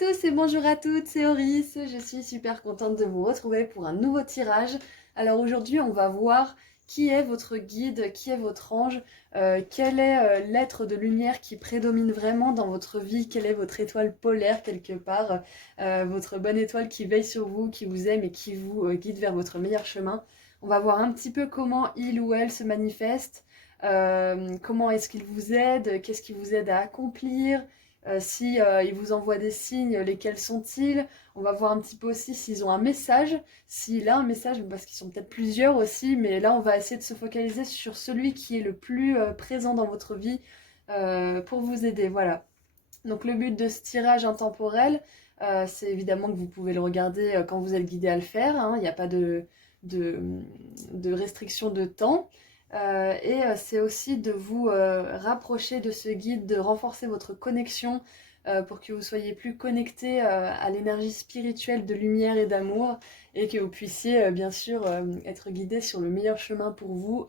tous et bonjour à toutes, c'est Oris, je suis super contente de vous retrouver pour un nouveau tirage. Alors aujourd'hui on va voir qui est votre guide, qui est votre ange, quel est l'être de lumière qui prédomine vraiment dans votre vie, quelle est votre étoile polaire quelque part, votre bonne étoile qui veille sur vous, qui vous aime et qui vous guide vers votre meilleur chemin. On va voir un petit peu comment il ou elle se manifeste, comment est-ce qu'il vous aide, qu'est-ce qui vous aide à accomplir. Si ils vous envoient des signes, lesquels sont-ils? On va voir un petit peu aussi s'ils ont un message, s'il a un message, parce qu'ils sont peut-être plusieurs aussi, mais là on va essayer de se focaliser sur celui qui est le plus présent dans votre vie pour vous aider, voilà. Donc le but de ce tirage intemporel, c'est évidemment que vous pouvez le regarder quand vous êtes guidé à le faire, hein. Il n'y a pas de, de restriction de temps. C'est aussi de vous rapprocher de ce guide, de renforcer votre connexion pour que vous soyez plus connecté à l'énergie spirituelle de lumière et d'amour et que vous puissiez bien sûr être guidé sur le meilleur chemin pour vous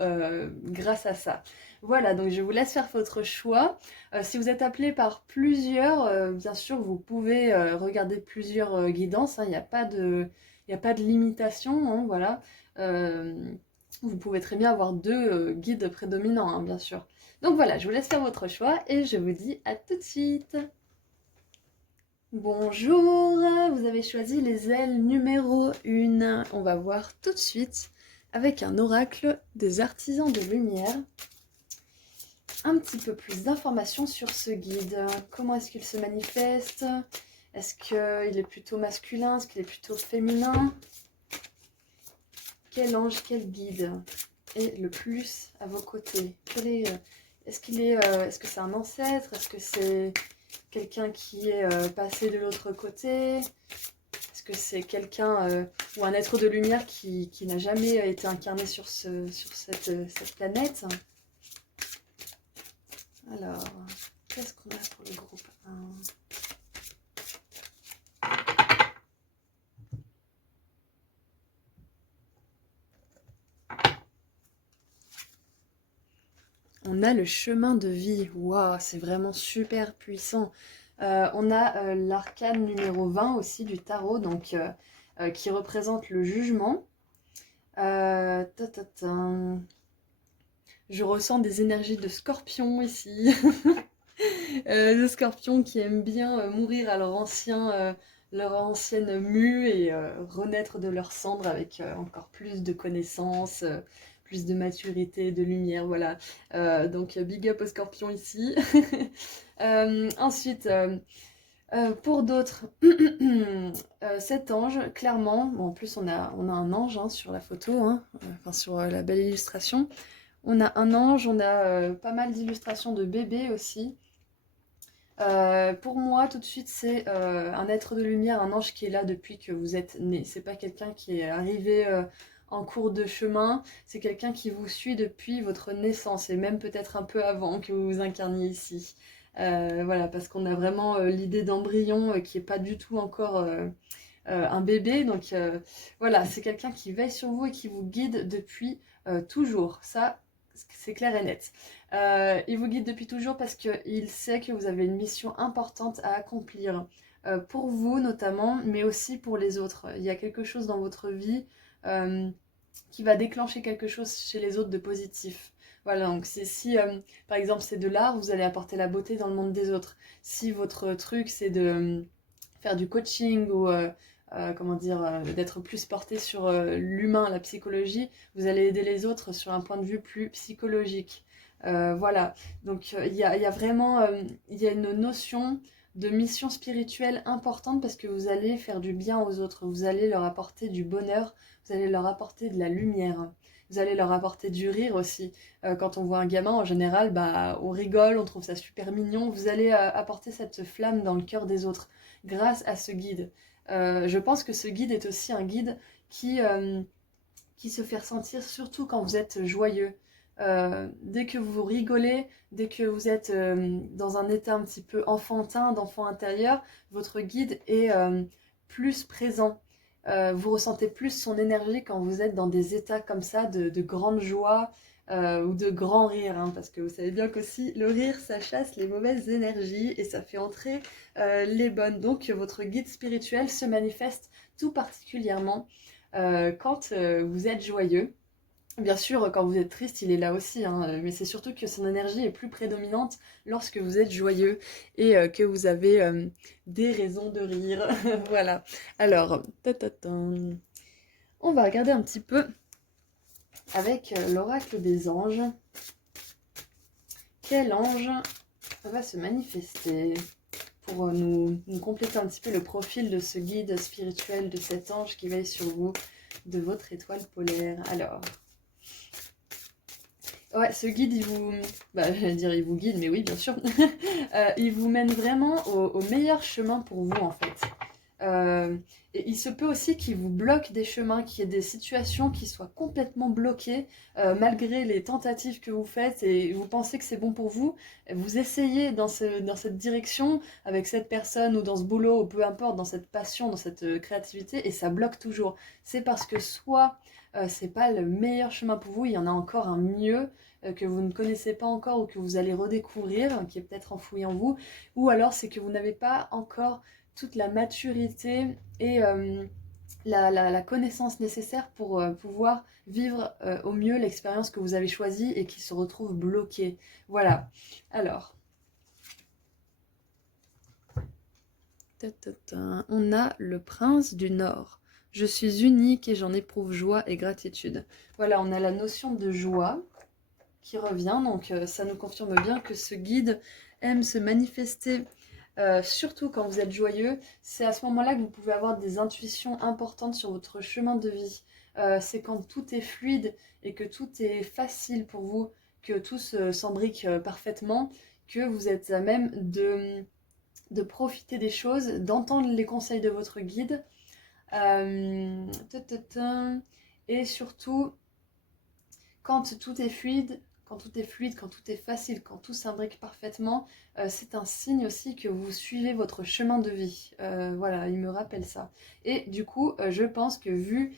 grâce à ça. Voilà, donc je vous laisse faire votre choix. Si vous êtes appelé par plusieurs, bien sûr, vous pouvez regarder plusieurs guidances, hein. Il n'y a pas de, il n'y a pas de limitation, hein, voilà. Euh, Vous pouvez très bien avoir deux guides prédominants, hein, bien sûr. Donc voilà, je vous laisse faire votre choix et je vous dis à tout de suite. Bonjour, vous avez choisi les ailes numéro 1. On va voir tout de suite avec un oracle des artisans de lumière. Un petit peu plus d'informations sur ce guide. Comment est-ce qu'il se manifeste? Est-ce qu'il est plutôt masculin? Est-ce qu'il est plutôt féminin? Quel ange, quel guide est le plus à vos côtés? Est-ce que c'est un ancêtre? Est-ce que c'est quelqu'un qui est passé de l'autre côté? Est-ce que c'est quelqu'un ou un être de lumière qui n'a jamais été incarné sur cette planète? Alors, qu'est-ce qu'on a pour le groupe 1? On a le chemin de vie. Waouh, c'est vraiment super puissant. On a l'arcane numéro 20 aussi du tarot, donc qui représente le jugement. Ta, ta, ta. Je ressens des énergies de scorpion ici. De scorpions qui aiment bien mourir à leur ancienne mue et renaître de leur cendre avec encore plus de connaissances, plus de maturité, de lumière, voilà. Donc big up aux scorpions ici. Ensuite, pour d'autres, cet ange, clairement, bon, en plus on a un ange hein, sur la photo, hein, enfin sur la belle illustration. On a un ange, on a pas mal d'illustrations de bébés aussi. Pour moi, tout de suite, c'est un être de lumière, un ange qui est là depuis que vous êtes né. C'est pas quelqu'un qui est arrivé en cours de chemin, c'est quelqu'un qui vous suit depuis votre naissance et même peut-être un peu avant que vous vous incarniez ici. Voilà, parce qu'on a vraiment l'idée d'embryon qui est pas du tout encore un bébé. Donc voilà, c'est quelqu'un qui veille sur vous et qui vous guide depuis toujours. Ça, c'est clair et net. Il vous guide depuis toujours parce qu'il sait que vous avez une mission importante à accomplir. Pour vous notamment, mais aussi pour les autres. Il y a quelque chose dans votre vie euh, qui va déclencher quelque chose chez les autres de positif. Voilà, donc c'est si par exemple c'est de l'art, vous allez apporter la beauté dans le monde des autres. Si votre truc c'est de faire du coaching ou comment dire, d'être plus porté sur l'humain, la psychologie, vous allez aider les autres sur un point de vue plus psychologique. Voilà, donc il y a vraiment il y a une notion de mission spirituelle importante parce que vous allez faire du bien aux autres, vous allez leur apporter du bonheur, vous allez leur apporter de la lumière, vous allez leur apporter du rire aussi. Quand on voit un gamin, en général, bah, on rigole, on trouve ça super mignon, vous allez apporter cette flamme dans le cœur des autres grâce à ce guide. Je pense que ce guide est aussi un guide qui se fait ressentir surtout quand vous êtes joyeux. Dès que vous rigolez, dès que vous êtes dans un état un petit peu enfantin, d'enfant intérieur, votre guide est plus présent. Vous ressentez plus son énergie quand vous êtes dans des états comme ça de grande joie, ou de grands rires, hein, parce que vous savez bien qu'aussi le rire, ça chasse les mauvaises énergies et ça fait entrer les bonnes. Donc votre guide spirituel se manifeste tout particulièrement quand vous êtes joyeux. Bien sûr, quand vous êtes triste, il est là aussi, hein, mais c'est surtout que son énergie est plus prédominante lorsque vous êtes joyeux et que vous avez des raisons de rire. Voilà. Alors, on va regarder un petit peu avec l'oracle des anges. Quel ange va se manifester pour nous compléter un petit peu le profil de ce guide spirituel, de cet ange qui veille sur vous, de votre étoile polaire. Alors... Ouais, ce guide, il vous... Bah, j'allais dire il vous guide, mais oui, bien sûr. Il vous mène vraiment au meilleur chemin pour vous, en fait. Et il se peut aussi qu'il vous bloque des chemins, qu'il y ait des situations qui soient complètement bloquées, malgré les tentatives que vous faites, et vous pensez que c'est bon pour vous. Vous essayez dans cette direction, avec cette personne, ou dans ce boulot, ou peu importe, dans cette passion, dans cette créativité, et ça bloque toujours. C'est parce que soit... c'est pas le meilleur chemin pour vous, il y en a encore un mieux que vous ne connaissez pas encore ou que vous allez redécouvrir, qui est peut-être enfoui en vous, ou alors c'est que vous n'avez pas encore toute la maturité et la connaissance nécessaire pour pouvoir vivre au mieux l'expérience que vous avez choisie et qui se retrouve bloquée. Voilà. Alors, on a le prince du Nord. Je suis unique et j'en éprouve joie et gratitude. Voilà, on a la notion de joie qui revient, donc ça nous confirme bien que ce guide aime se manifester, surtout quand vous êtes joyeux. C'est à ce moment-là que vous pouvez avoir des intuitions importantes sur votre chemin de vie. C'est quand tout est fluide et que tout est facile pour vous, que tout s'embrique parfaitement, que vous êtes à même de profiter des choses, d'entendre les conseils de votre guide. Et surtout, quand tout est fluide, quand tout est facile, quand tout s'imbrique parfaitement, c'est un signe aussi que vous suivez votre chemin de vie. Voilà, il me rappelle ça. Et du coup, je pense que vu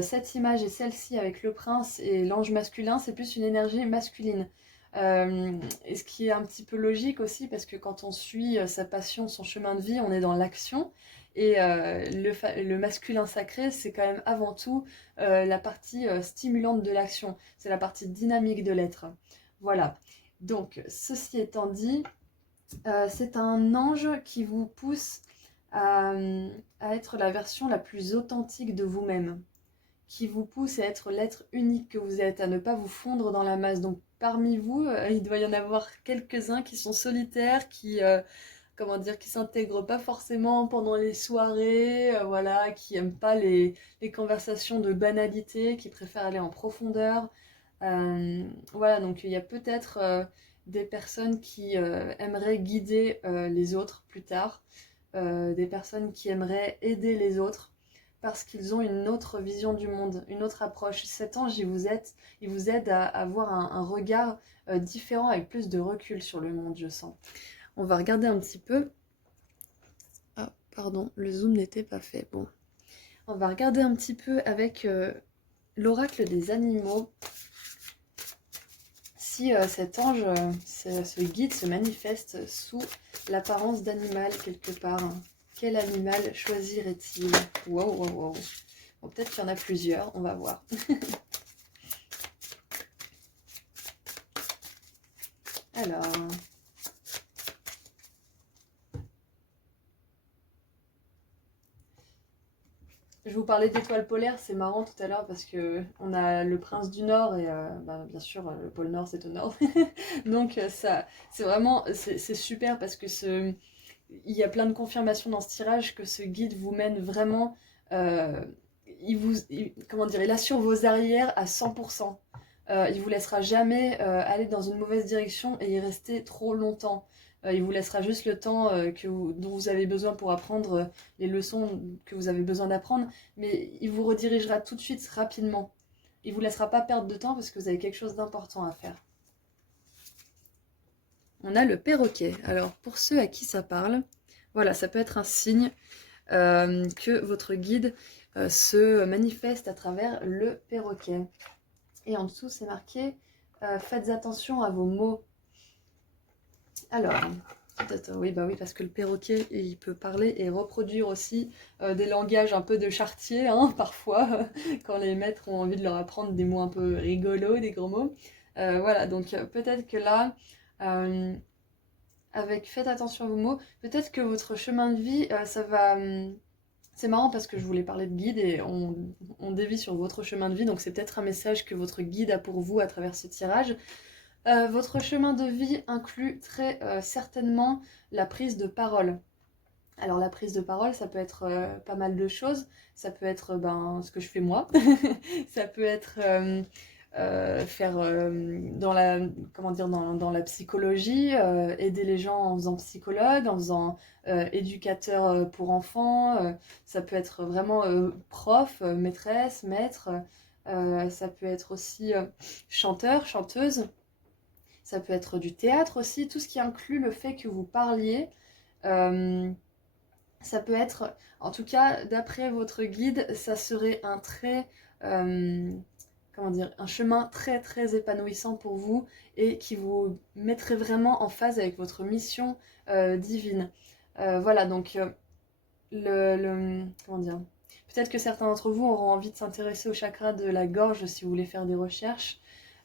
cette image et celle-ci avec le prince et l'ange masculin, c'est plus une énergie masculine. Et ce qui est un petit peu logique aussi, parce que quand on suit sa passion, son chemin de vie, on est dans l'action. Et le masculin sacré, c'est quand même avant tout la partie stimulante de l'action. C'est la partie dynamique de l'être. Voilà. Donc, ceci étant dit, c'est un ange qui vous pousse à, à être la version la plus authentique de vous-même, qui vous pousse à être l'être unique que vous êtes, à ne pas vous fondre dans la masse. Donc, parmi vous, il doit y en avoir quelques-uns qui sont solitaires, comment dire, qui s'intègrent pas forcément pendant les soirées, voilà, qui aiment pas les conversations de banalité, qui préfèrent aller en profondeur. Voilà, donc il y a peut-être des personnes qui aimeraient guider les autres plus tard, des personnes qui aimeraient aider les autres parce qu'ils ont une autre vision du monde, une autre approche. Cet ange, il vous aide à avoir un regard différent avec plus de recul sur le monde, je sens. On va regarder un petit peu. Ah, pardon, le zoom n'était pas fait. Bon, on va regarder un petit peu avec l'oracle des animaux. Si cet ange, ce guide se manifeste sous l'apparence d'animal quelque part, quel animal choisirait-il? Wow, wow, wow. Bon, peut-être qu'il y en a plusieurs, on va voir. Alors... Je vous parlais d'étoiles polaires, c'est marrant tout à l'heure parce que on a le prince du Nord et bien sûr le pôle Nord c'est au Nord. Donc ça, c'est vraiment, c'est super parce que il y a plein de confirmations dans ce tirage que ce guide vous mène vraiment, euh, comment dire, il assure vos arrières à 100%. Il vous laissera jamais aller dans une mauvaise direction et y rester trop longtemps. Il vous laissera juste le temps dont vous avez besoin pour apprendre les leçons que vous avez besoin d'apprendre, mais il vous redirigera tout de suite rapidement. Il vous laissera pas perdre de temps parce que vous avez quelque chose d'important à faire. On a le perroquet. Alors pour ceux à qui ça parle, voilà, ça peut être un signe que votre guide se manifeste à travers le perroquet. Et en dessous c'est marqué faites attention à vos mots. Alors, oui, bah oui, parce que le perroquet, il peut parler et reproduire aussi des langages un peu de chartier, hein, parfois, quand les maîtres ont envie de leur apprendre des mots un peu rigolos, des gros mots. Voilà, donc peut-être que là, avec faites attention à vos mots, peut-être que votre chemin de vie, ça va... c'est marrant parce que je voulais parler de guide et on dévie sur votre chemin de vie, donc c'est peut-être un message que votre guide a pour vous à travers ce tirage. Votre chemin de vie inclut très certainement la prise de parole. Alors la prise de parole, ça peut être pas mal de choses. Ça peut être ce que je fais moi. Ça peut être faire dans la, comment dire, dans la psychologie, aider les gens en faisant psychologue, en faisant éducateur pour enfants. Ça peut être vraiment prof, maîtresse, maître. Ça peut être aussi chanteur, chanteuse. Ça peut être du théâtre aussi, tout ce qui inclut le fait que vous parliez. Ça peut être, en tout cas, d'après votre guide, ça serait un très, comment dire, un chemin très très épanouissant pour vous et qui vous mettrait vraiment en phase avec votre mission divine. Voilà, donc comment dire, peut-être que certains d'entre vous auront envie de s'intéresser au chakra de la gorge si vous voulez faire des recherches.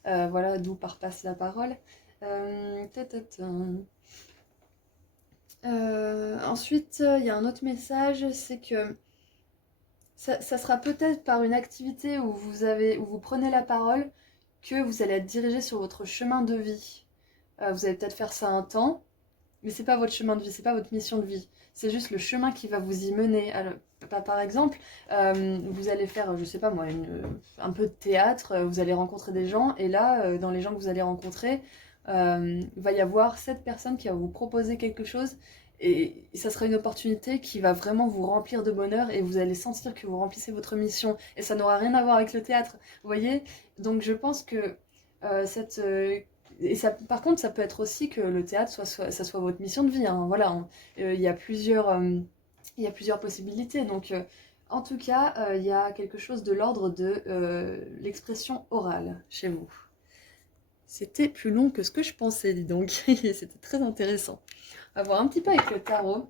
Voilà, d'où part passe la parole. Ensuite, il y a un autre message, c'est que ça sera peut-être par une activité où vous prenez la parole que vous allez être dirigé sur votre chemin de vie. Vous allez peut-être faire ça un temps, mais c'est pas votre chemin de vie, c'est pas votre mission de vie. C'est juste le chemin qui va vous y mener. Alors, par exemple, vous allez faire, je sais pas moi, un peu de théâtre, vous allez rencontrer des gens, et là, dans les gens que vous allez rencontrer, il va y avoir cette personne qui va vous proposer quelque chose, et ça sera une opportunité qui va vraiment vous remplir de bonheur, et vous allez sentir que vous remplissez votre mission, et ça n'aura rien à voir avec le théâtre, vous voyez? Donc je pense que cette... et ça, par contre, ça peut être aussi que le théâtre ça soit votre mission de vie, hein, voilà, hein. Il y a il y a plusieurs possibilités. Donc, en tout cas, il y a quelque chose de l'ordre de l'expression orale chez vous. C'était plus long que ce que je pensais, dis donc. C'était très intéressant. On va voir un petit peu avec le tarot.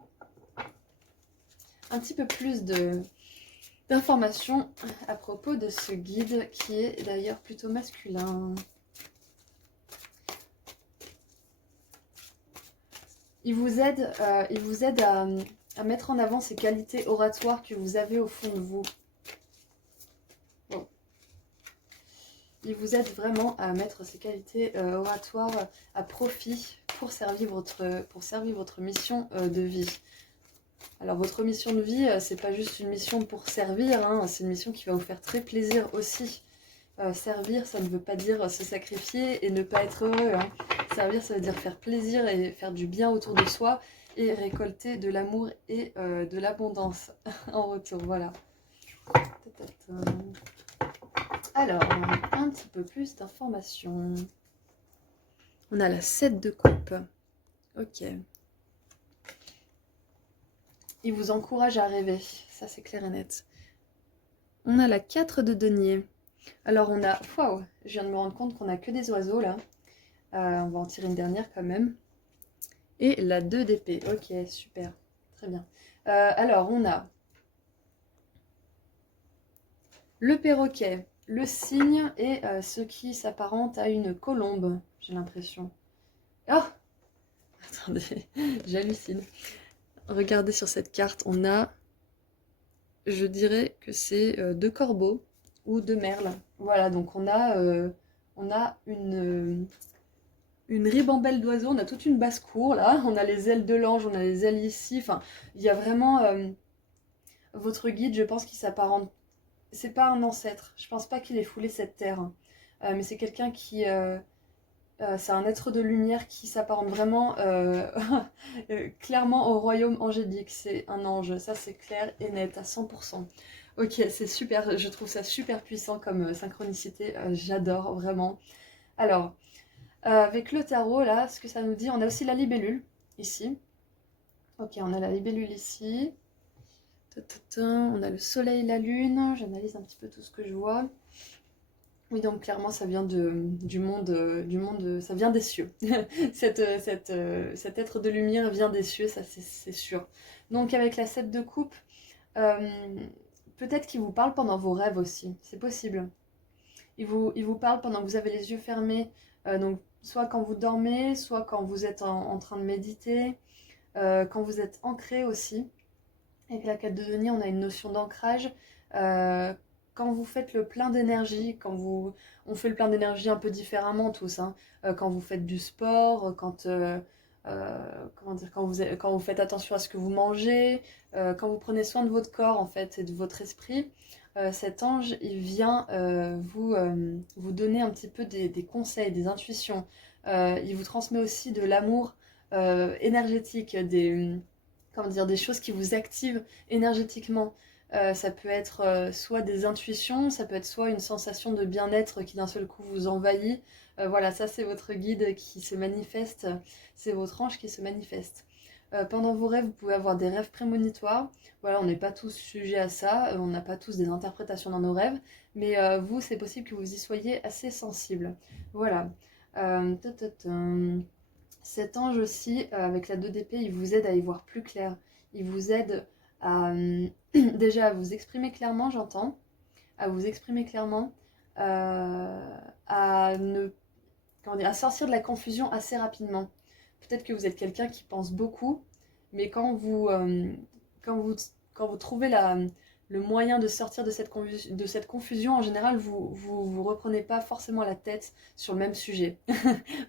Un petit peu plus d'informations à propos de ce guide qui est d'ailleurs plutôt masculin. Il vous aide à mettre en avant ces qualités oratoires que vous avez au fond de vous. Bon. Il vous aide vraiment à mettre ces qualités oratoires à profit pour servir votre mission de vie. Alors votre mission de vie, c'est pas juste une mission pour servir, hein, c'est une mission qui va vous faire très plaisir aussi. Servir, ça ne veut pas dire se sacrifier et ne pas être heureux, hein. Servir, ça veut dire faire plaisir et faire du bien autour de soi et récolter de l'amour et de l'abondance en retour. Voilà. Alors, un petit peu plus d'informations. On a la 7 de coupe. Ok. Il vous encourage à rêver. Ça, c'est clair et net. On a la 4 de denier. Alors, on a... Waouh, je viens de me rendre compte qu'on n'a que des oiseaux, là. On va en tirer une dernière quand même. Et la 2 d'épée. Ok, super. Très bien. Alors, on a le perroquet, le cygne et ce qui s'apparente à une colombe, j'ai l'impression. Oh! Attendez, j'hallucine. Regardez sur cette carte, on a, je dirais que c'est 2 corbeaux ou 2 merles. Voilà, donc on a une ribambelle d'oiseaux, on a toute une basse-cour là, on a les ailes de l'ange, on a les ailes ici, enfin, il y a vraiment votre guide, je pense qu'il s'apparente, c'est pas un ancêtre, je pense pas qu'il ait foulé cette terre, hein. Mais c'est quelqu'un qui, c'est un être de lumière qui s'apparente vraiment clairement au royaume angélique, c'est un ange, ça c'est clair et net à 100%. Ok, c'est super, je trouve ça super puissant comme synchronicité, j'adore vraiment. Alors, avec le tarot, là, ce que ça nous dit, on a aussi la libellule, ici. Ok, on a la libellule ici. On a le soleil, la lune. J'analyse un petit peu tout ce que je vois. Oui, donc clairement, ça vient du monde, ça vient des cieux. Cet être de lumière vient des cieux, ça c'est sûr. Donc avec la 7 de coupe, euh, peut-être qu'il vous parle pendant vos rêves aussi, c'est possible. Il vous parle pendant que vous avez les yeux fermés, donc soit quand vous dormez, soit quand vous êtes en train de méditer, quand vous êtes ancré aussi. Avec la 4 de denier, on a une notion d'ancrage. Euh, Quand vous faites le plein d'énergie, on fait le plein d'énergie un peu différemment tous, hein. Quand vous faites du sport, comment dire, quand vous faites attention à ce que vous mangez, quand vous prenez soin de votre corps en fait et de votre esprit, cet ange, il vient vous donner un petit peu des conseils, des intuitions. Il vous transmet aussi de l'amour énergétique, comment dire, des choses qui vous activent énergétiquement. Ça peut être soit des intuitions, ça peut être soit une sensation de bien-être qui d'un seul coup vous envahit. Voilà, ça c'est votre guide qui se manifeste, c'est votre ange qui se manifeste. Pendant vos rêves, vous pouvez avoir des rêves prémonitoires. Voilà, on n'est pas tous sujets à ça, on n'a pas tous des interprétations dans nos rêves, mais vous, c'est possible que vous y soyez assez sensible. Voilà. Ta, ta, ta. Cet ange aussi, avec la 2 d'épée, il vous aide à y voir plus clair. Il vous aide à déjà à vous exprimer clairement, j'entends, à vous exprimer clairement, à ne, comment dire, à sortir de la confusion assez rapidement. Peut-être que vous êtes quelqu'un qui pense beaucoup, mais quand vous, quand vous trouvez le moyen de sortir de cette confusion, en général, vous reprenez pas forcément la tête sur le même sujet.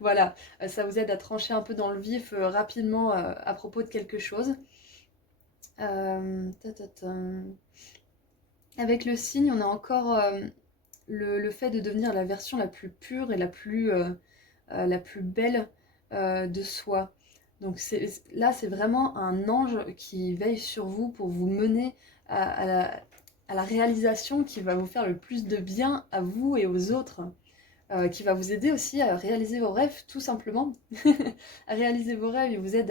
Voilà, ça vous aide à trancher un peu dans le vif rapidement à propos de quelque chose. Ta, ta, ta. Avec le signe, on a encore le fait de devenir la version la plus pure et la plus belle de soi. Donc là, c'est vraiment un ange qui veille sur vous pour vous mener à la réalisation qui va vous faire le plus de bien à vous et aux autres. Qui va vous aider aussi à réaliser vos rêves, tout simplement. À réaliser vos rêves, il vous aide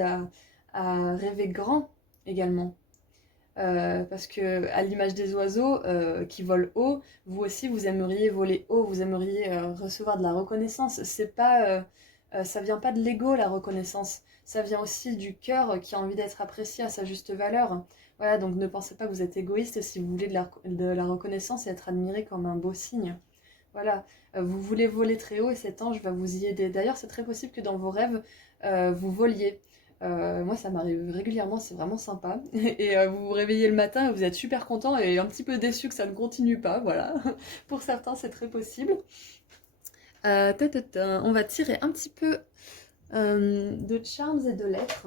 à rêver grand également. Parce que à l'image des oiseaux qui volent haut, vous aussi vous aimeriez voler haut, vous aimeriez recevoir de la reconnaissance. C'est pas, ça vient pas de l'ego la reconnaissance, ça vient aussi du cœur qui a envie d'être apprécié à sa juste valeur. Voilà, donc ne pensez pas que vous êtes égoïste si vous voulez de la reconnaissance et être admiré comme un beau signe. Voilà, vous voulez voler très haut et cet ange va vous y aider. D'ailleurs, c'est très possible que dans vos rêves, vous voliez. Moi, ça m'arrive régulièrement, c'est vraiment sympa. Et vous vous réveillez le matin et vous êtes super content et un petit peu déçu que ça ne continue pas, voilà. Pour certains, c'est très possible. On va tirer un petit peu de charms et de lettres.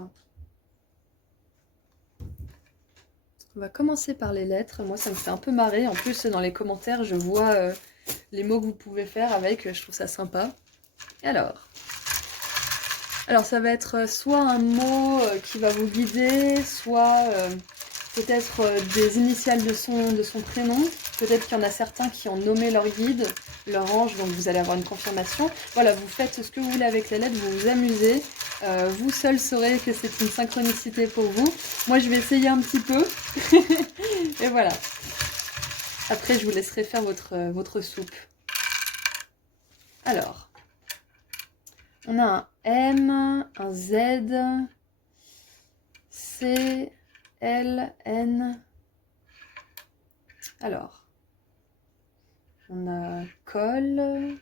On va commencer par les lettres. Moi, ça me fait un peu marrer. En plus, dans les commentaires, je vois les mots que vous pouvez faire avec. Je trouve ça sympa. Alors ça va être soit un mot qui va vous guider, soit peut-être des initiales de son prénom. Peut-être qu'il y en a certains qui ont nommé leur guide, leur ange, donc vous allez avoir une confirmation. Voilà, vous faites ce que vous voulez avec les lettres, vous vous amusez. Vous seul saurez que c'est une synchronicité pour vous. Moi, je vais essayer un petit peu. Et voilà. Après, je vous laisserai faire votre soupe. Alors, on a un M, un Z, C, L, N. Alors, on a col.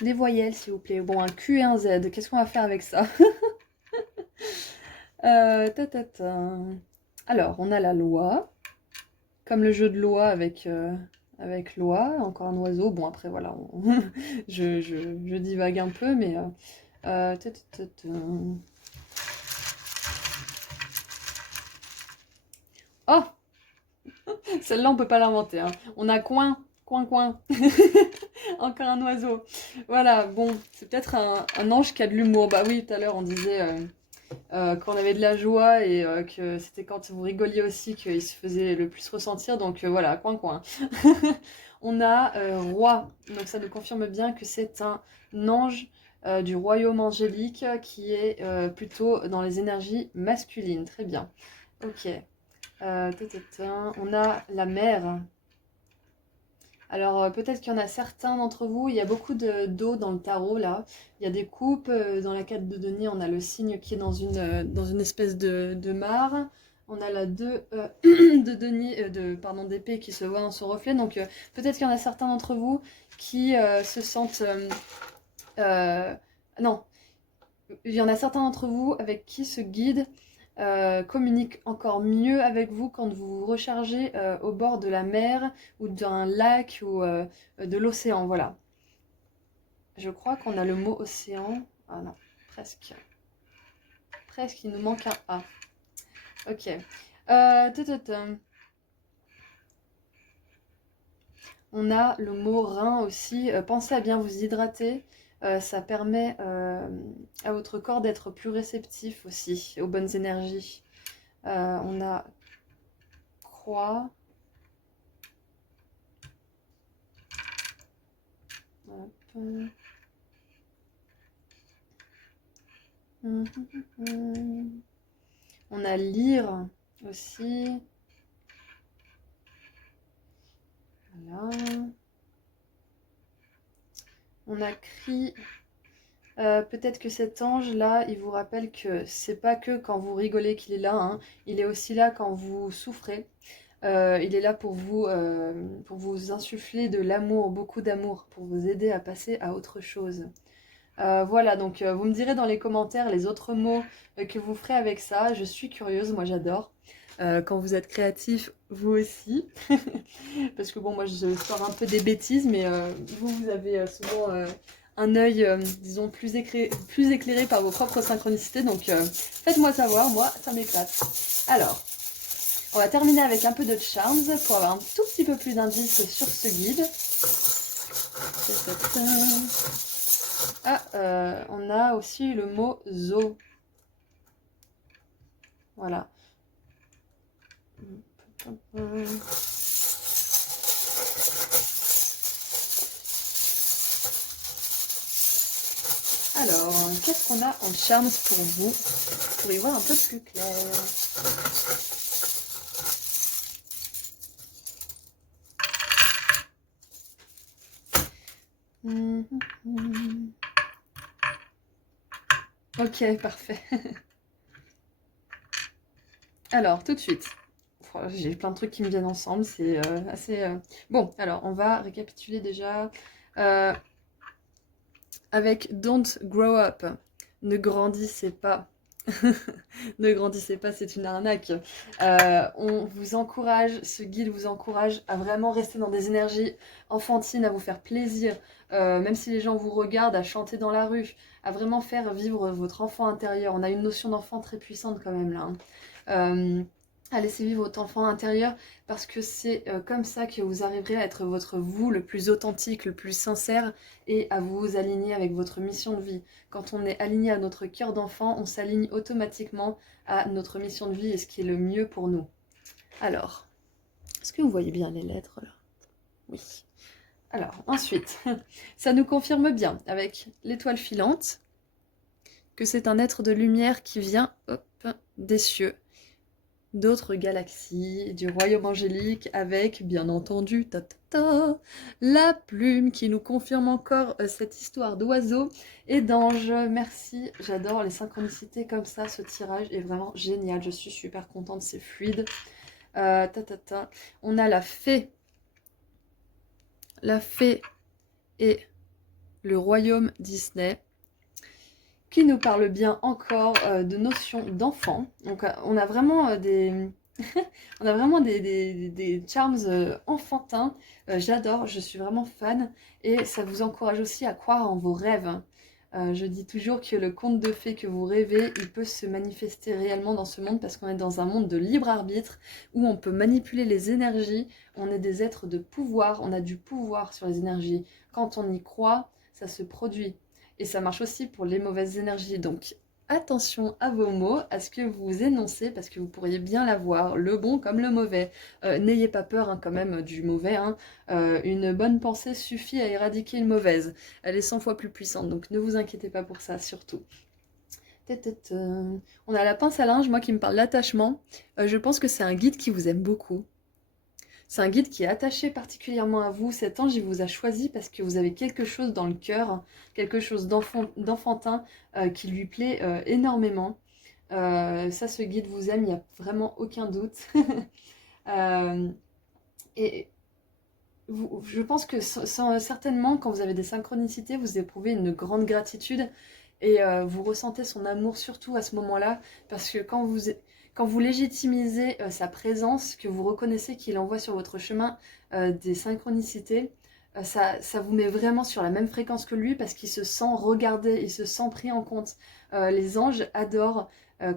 Des voyelles, s'il vous plaît. Bon, un Q et un Z. Qu'est-ce qu'on va faire avec ça? Alors, on a la loi. Comme le jeu de loi avec loi. Encore un oiseau. Bon, après, voilà. Je divague un peu, mais... Oh! Celle-là, on peut pas l'inventer, hein. On a coin, coin, coin. Encore un oiseau. Voilà, bon, c'est peut-être un ange qui a de l'humour. Bah oui, tout à l'heure, on disait qu'on avait de la joie et que c'était quand vous rigoliez aussi qu'il se faisait le plus ressentir. Donc voilà, coin, coin. On a roi. Donc ça nous confirme bien que c'est un ange du royaume angélique qui est plutôt dans les énergies masculines. Très bien. Ok. On a la mer. Alors peut-être qu'il y en a certains d'entre vous, il y a beaucoup d'eau dans le tarot là. Il y a des coupes, dans la carte de Denis, on a le signe qui est dans une espèce de mare. On a la 2 de Denis, pardon, d'épée qui se voit dans son reflet. Donc peut-être qu'il y en a certains d'entre vous qui se sentent... euh, non, il y en a certains d'entre vous avec qui ce guide communique encore mieux avec vous quand vous vous rechargez au bord de la mer ou d'un lac ou de l'océan, voilà. Je crois qu'on a le mot océan. Ah non, presque. Presque, il nous manque un A. Ok. On a le mot rein aussi. Pensez à bien vous hydrater. Ça permet à votre corps d'être plus réceptif aussi aux bonnes énergies. On a croix. Hop. On a lire aussi. Voilà. On a cri. Peut-être que cet ange-là, il vous rappelle que c'est pas que quand vous rigolez qu'il est là, hein. Il est aussi là quand vous souffrez. Il est là pour vous insuffler de l'amour, beaucoup d'amour, pour vous aider à passer à autre chose. Voilà, donc vous me direz dans les commentaires les autres mots que vous ferez avec ça. Je suis curieuse, moi j'adore. Quand vous êtes créatif, vous aussi. Parce que bon, moi je sors un peu des bêtises, mais vous avez souvent un œil, disons, plus éclairé par vos propres synchronicités. Donc faites-moi savoir, moi ça m'éclate. Alors, on va terminer avec un peu de charms pour avoir un tout petit peu plus d'indices sur ce guide. Ah, on a aussi le mot zoo. Voilà. Alors, qu'est-ce qu'on a en charms pour vous, pour y voir un peu plus clair? Ok, parfait. Alors, tout de suite. J'ai plein de trucs qui me viennent ensemble, c'est assez... Bon, alors, on va récapituler déjà. Avec Don't Grow Up. Ne grandissez pas. Ne grandissez pas, c'est une arnaque. On vous encourage, ce guide vous encourage à vraiment rester dans des énergies enfantines, à vous faire plaisir, même si les gens vous regardent, à chanter dans la rue, à vraiment faire vivre votre enfant intérieur. On a une notion d'enfant très puissante quand même là, hein. À laisser vivre votre enfant intérieur parce que c'est comme ça que vous arriverez à être votre vous le plus authentique, le plus sincère et à vous aligner avec votre mission de vie. Quand on est aligné à notre cœur d'enfant, on s'aligne automatiquement à notre mission de vie et ce qui est le mieux pour nous. Alors, est-ce que vous voyez bien les lettres là? Oui. Alors, ensuite, ça nous confirme bien avec l'étoile filante que c'est un être de lumière qui vient des cieux, d'autres galaxies, du royaume angélique, avec, bien entendu, la plume qui nous confirme encore cette histoire d'oiseau et d'ange. Merci, j'adore les synchronicités comme ça, ce tirage est vraiment génial, je suis super contente, c'est fluide. On a la fée et le royaume Disney, qui nous parle bien encore de notions d'enfant. Donc on a vraiment on a vraiment des charms enfantins. J'adore, je suis vraiment fan. Et ça vous encourage aussi à croire en vos rêves. Je dis toujours que le conte de fées que vous rêvez, il peut se manifester réellement dans ce monde parce qu'on est dans un monde de libre arbitre où on peut manipuler les énergies. On est des êtres de pouvoir, on a du pouvoir sur les énergies. Quand on y croit, ça se produit. Et ça marche aussi pour les mauvaises énergies. Donc attention à vos mots, à ce que vous énoncez, parce que vous pourriez bien l'avoir, le bon comme le mauvais. N'ayez pas peur hein, quand même du mauvais. Hein. Une bonne pensée suffit à éradiquer une mauvaise. Elle est 100 fois plus puissante, donc ne vous inquiétez pas pour ça, surtout. On a la pince à linge, moi qui me parle d'attachement. Je pense que c'est un guide qui vous aime beaucoup. C'est un guide qui est attaché particulièrement à vous. Cet ange, il vous a choisi parce que vous avez quelque chose dans le cœur, quelque chose d'enfantin qui lui plaît énormément. Ça, ce guide vous aime, il n'y a vraiment aucun doute. Euh, et je pense que certainement, quand vous avez des synchronicités, vous éprouvez une grande gratitude et vous ressentez son amour surtout à ce moment-là, parce que quand vous légitimisez sa présence, que vous reconnaissez qu'il envoie sur votre chemin des synchronicités, ça vous met vraiment sur la même fréquence que lui, parce qu'il se sent regardé, il se sent pris en compte. Les anges adorent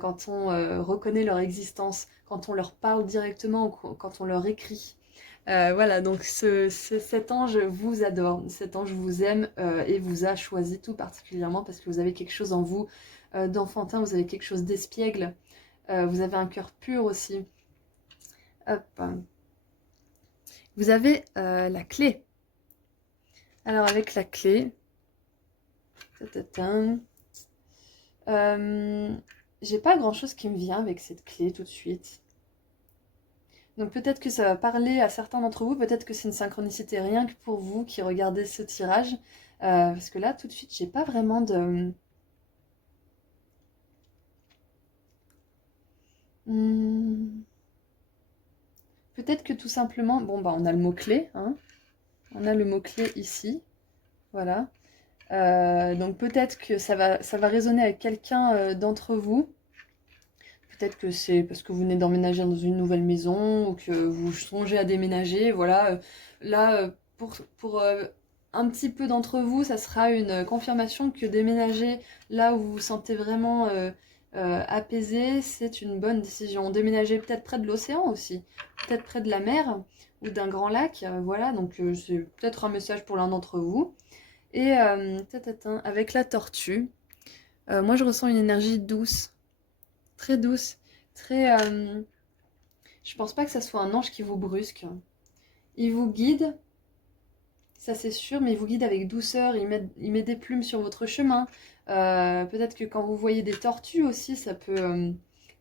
quand on reconnaît leur existence, quand on leur parle directement ou quand on leur écrit. Voilà, donc cet ange vous adore, cet ange vous aime et vous a choisi tout particulièrement parce que vous avez quelque chose en vous d'enfantin, vous avez quelque chose d'espiègle, vous avez un cœur pur aussi. Hop. Vous avez la clé. Alors avec la clé, j'ai pas grand-chose qui me vient avec cette clé tout de suite. Donc peut-être que ça va parler à certains d'entre vous, peut-être que c'est une synchronicité rien que pour vous qui regardez ce tirage. Parce que là, tout de suite, j'ai pas vraiment de... Peut-être que tout simplement... Bon, bah on a le mot-clé, hein. On a le mot-clé ici. Voilà. Donc peut-être que ça va résonner avec quelqu'un d'entre vous. Peut-être que c'est parce que vous venez d'emménager dans une nouvelle maison ou que vous songez à déménager. Voilà, là, pour un petit peu d'entre vous, ça sera une confirmation que déménager là où vous vous sentez vraiment apaisé, c'est une bonne décision. Déménager peut-être près de l'océan aussi, peut-être près de la mer ou d'un grand lac. Voilà, donc c'est peut-être un message pour l'un d'entre vous. Et avec la tortue, moi je ressens une énergie douce, très douce, très... je pense pas que ça soit un ange qui vous brusque. Il vous guide, ça c'est sûr, mais il vous guide avec douceur, il met des plumes sur votre chemin. Peut-être que quand vous voyez des tortues aussi, ça peut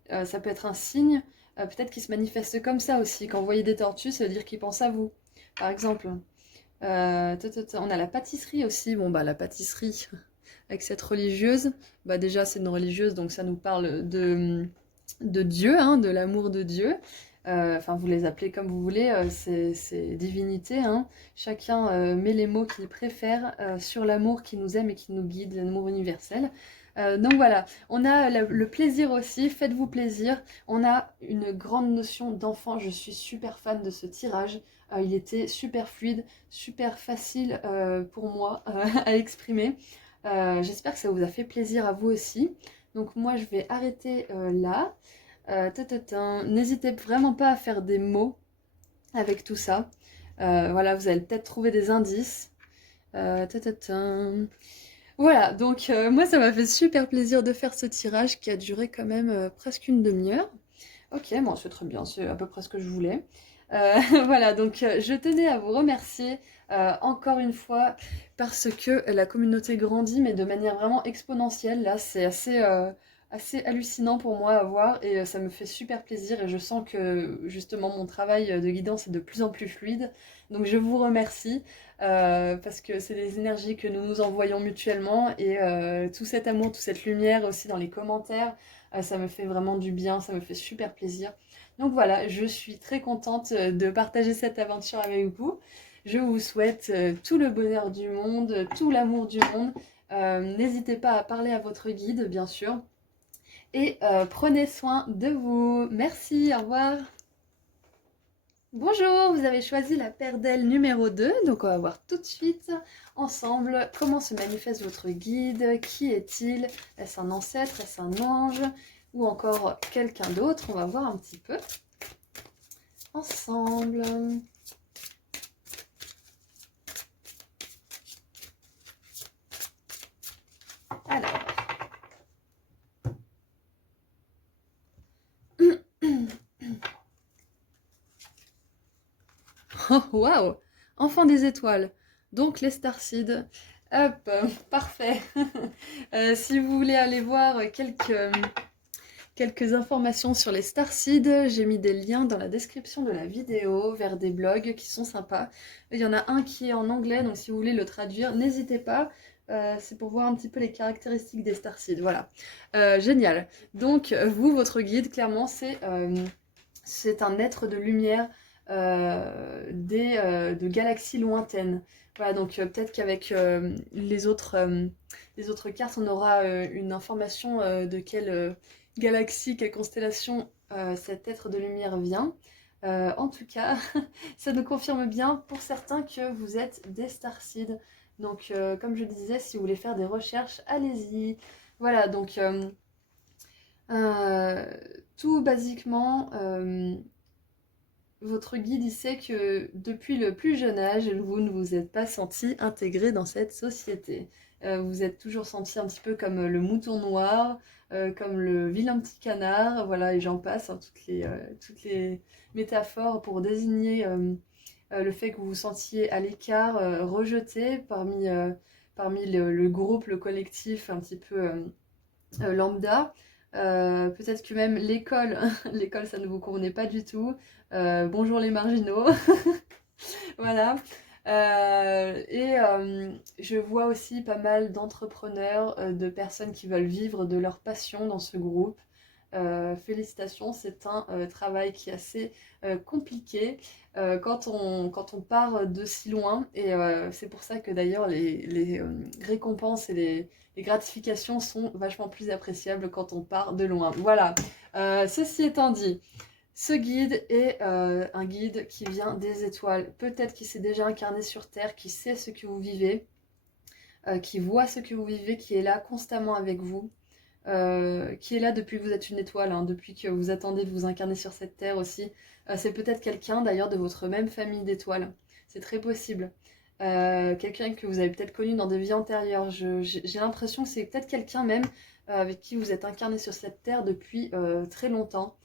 être un signe. Peut-être qu'il se manifeste comme ça aussi. Quand vous voyez des tortues, ça veut dire qu'il pense à vous, par exemple. On a la pâtisserie aussi. Bon, bah la pâtisserie, avec cette religieuse, bah déjà c'est une religieuse, donc ça nous parle de Dieu, hein, de l'amour de Dieu. Enfin, vous les appelez comme vous voulez, c'est divinité, hein. Chacun met les mots qu'il préfère sur l'amour qui nous aime et qui nous guide, l'amour universel. Donc voilà, on a le plaisir aussi, faites-vous plaisir. On a une grande notion d'enfant, je suis super fan de ce tirage. Il était super fluide, super facile pour moi à exprimer. J'espère que ça vous a fait plaisir à vous aussi. Donc moi je vais arrêter là. N'hésitez vraiment pas à faire des mots avec tout ça. Voilà, vous allez peut-être trouver des indices. Voilà, donc moi ça m'a fait super plaisir de faire ce tirage qui a duré quand même presque une demi-heure. Ok, bon, c'est très bien, c'est à peu près ce que je voulais. Voilà, donc je tenais à vous remercier encore une fois parce que la communauté grandit, mais de manière vraiment exponentielle. Là, c'est assez hallucinant pour moi à voir et ça me fait super plaisir et je sens que justement mon travail de guidance est de plus en plus fluide. Donc je vous remercie parce que c'est des énergies que nous nous envoyons mutuellement et tout cet amour, toute cette lumière aussi dans les commentaires, ça me fait vraiment du bien, ça me fait super plaisir. Donc voilà, je suis très contente de partager cette aventure avec vous. Je vous souhaite tout le bonheur du monde, tout l'amour du monde. N'hésitez pas à parler à votre guide, bien sûr. Et prenez soin de vous. Merci, au revoir. Bonjour, vous avez choisi la paire d'ailes numéro 2. Donc on va voir tout de suite ensemble comment se manifeste votre guide. Qui est-il? Est-ce un ancêtre? Est-ce un ange? Ou encore quelqu'un d'autre? On va voir un petit peu ensemble. Alors. Oh, waouh! Enfant des étoiles. Donc les starseeds. Hop, parfait. Si vous voulez aller voir quelques informations sur les starseeds, j'ai mis des liens dans la description de la vidéo vers des blogs qui sont sympas. Il y en a un qui est en anglais, donc si vous voulez le traduire, n'hésitez pas. C'est pour voir un petit peu les caractéristiques des starseeds. Voilà. Génial. Donc, vous, votre guide, clairement, c'est un être de lumière de galaxies lointaines. Voilà, donc peut-être qu'avec les autres cartes, on aura une information de quelle galaxie, quelle constellation cet être de lumière vient. En tout cas, ça nous confirme bien pour certains que vous êtes des starseeds. Donc, comme je disais, si vous voulez faire des recherches, allez-y. Voilà, donc euh, tout basiquement, votre guide il sait que depuis le plus jeune âge, vous ne vous êtes pas senti intégré dans cette société. Vous êtes toujours senti un petit peu comme le mouton noir, comme le vilain petit canard, voilà, et j'en passe, hein, toutes les métaphores pour désigner le fait que vous vous sentiez à l'écart, rejeté parmi le groupe, le collectif un petit peu lambda. Peut-être que même l'école, l'école ça ne vous convenait pas du tout. Bonjour les marginaux. Voilà. Je vois aussi pas mal d'entrepreneurs, de personnes qui veulent vivre de leur passion dans ce groupe. Félicitations, c'est un travail qui est assez compliqué quand on part de si loin. Et c'est pour ça que d'ailleurs les récompenses et les gratifications sont vachement plus appréciables quand on part de loin. Voilà. Ceci étant dit, ce guide est un guide qui vient des étoiles. Peut-être qu'il s'est déjà incarné sur Terre, qui sait ce que vous vivez, qui voit ce que vous vivez, qui est là constamment avec vous. Qui est là depuis que vous êtes une étoile, hein, depuis que vous attendez de vous incarner sur cette terre aussi. C'est peut-être quelqu'un d'ailleurs de votre même famille d'étoiles. C'est très possible. Quelqu'un que vous avez peut-être connu dans des vies antérieures. J'ai l'impression que c'est peut-être quelqu'un même avec qui vous êtes incarné sur cette terre depuis très longtemps.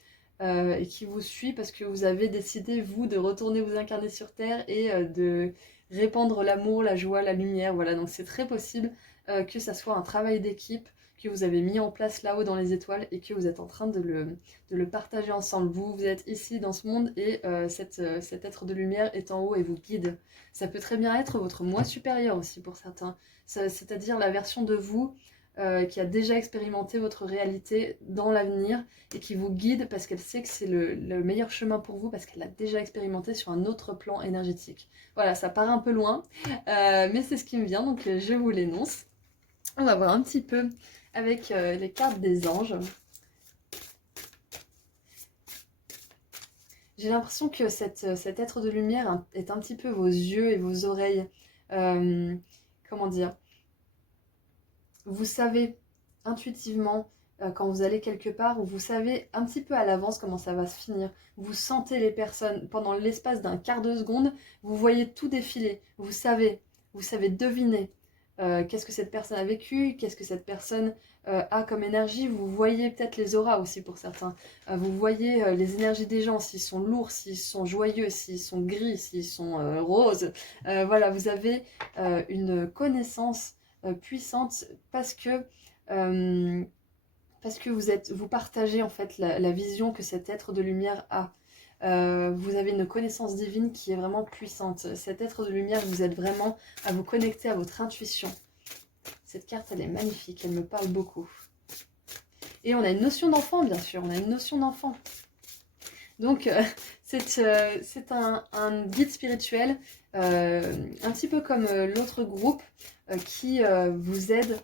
Et qui vous suit parce que vous avez décidé, vous, de retourner vous incarner sur Terre et de répandre l'amour, la joie, la lumière. Voilà, donc c'est très possible que ça soit un travail d'équipe que vous avez mis en place là-haut dans les étoiles et que vous êtes en train de le partager ensemble. Vous êtes ici dans ce monde et cet être de lumière est en haut et vous guide. Ça peut très bien être votre moi supérieur aussi pour certains. C'est-à-dire la version de vous qui a déjà expérimenté votre réalité dans l'avenir et qui vous guide parce qu'elle sait que c'est le meilleur chemin pour vous parce qu'elle l'a déjà expérimenté sur un autre plan énergétique. Voilà, ça paraît un peu loin, mais c'est ce qui me vient, donc je vous l'énonce. On va voir un petit peu avec les cartes des anges. J'ai l'impression que cet être de lumière est un petit peu vos yeux et vos oreilles. Comment dire? Vous savez intuitivement quand vous allez quelque part, où vous savez un petit peu à l'avance comment ça va se finir. Vous sentez les personnes pendant l'espace d'un quart de seconde, vous voyez tout défiler. Vous savez deviner qu'est-ce que cette personne a vécu, qu'est-ce que cette personne a comme énergie. Vous voyez peut-être les auras aussi pour certains. Vous voyez les énergies des gens, s'ils sont lourds, s'ils sont joyeux, s'ils sont gris, s'ils sont roses. Voilà, vous avez une connaissance puissante euh, parce que vous partagez en fait la vision que cet être de lumière a. Vous avez une connaissance divine qui est vraiment puissante. Cet être de lumière, vous êtes vraiment à vous connecter à votre intuition. Cette carte, elle est magnifique, elle me parle beaucoup. Et on a une notion d'enfant, bien sûr, on a une notion d'enfant. Donc, c'est un guide spirituel, un petit peu comme l'autre groupe, qui vous aide,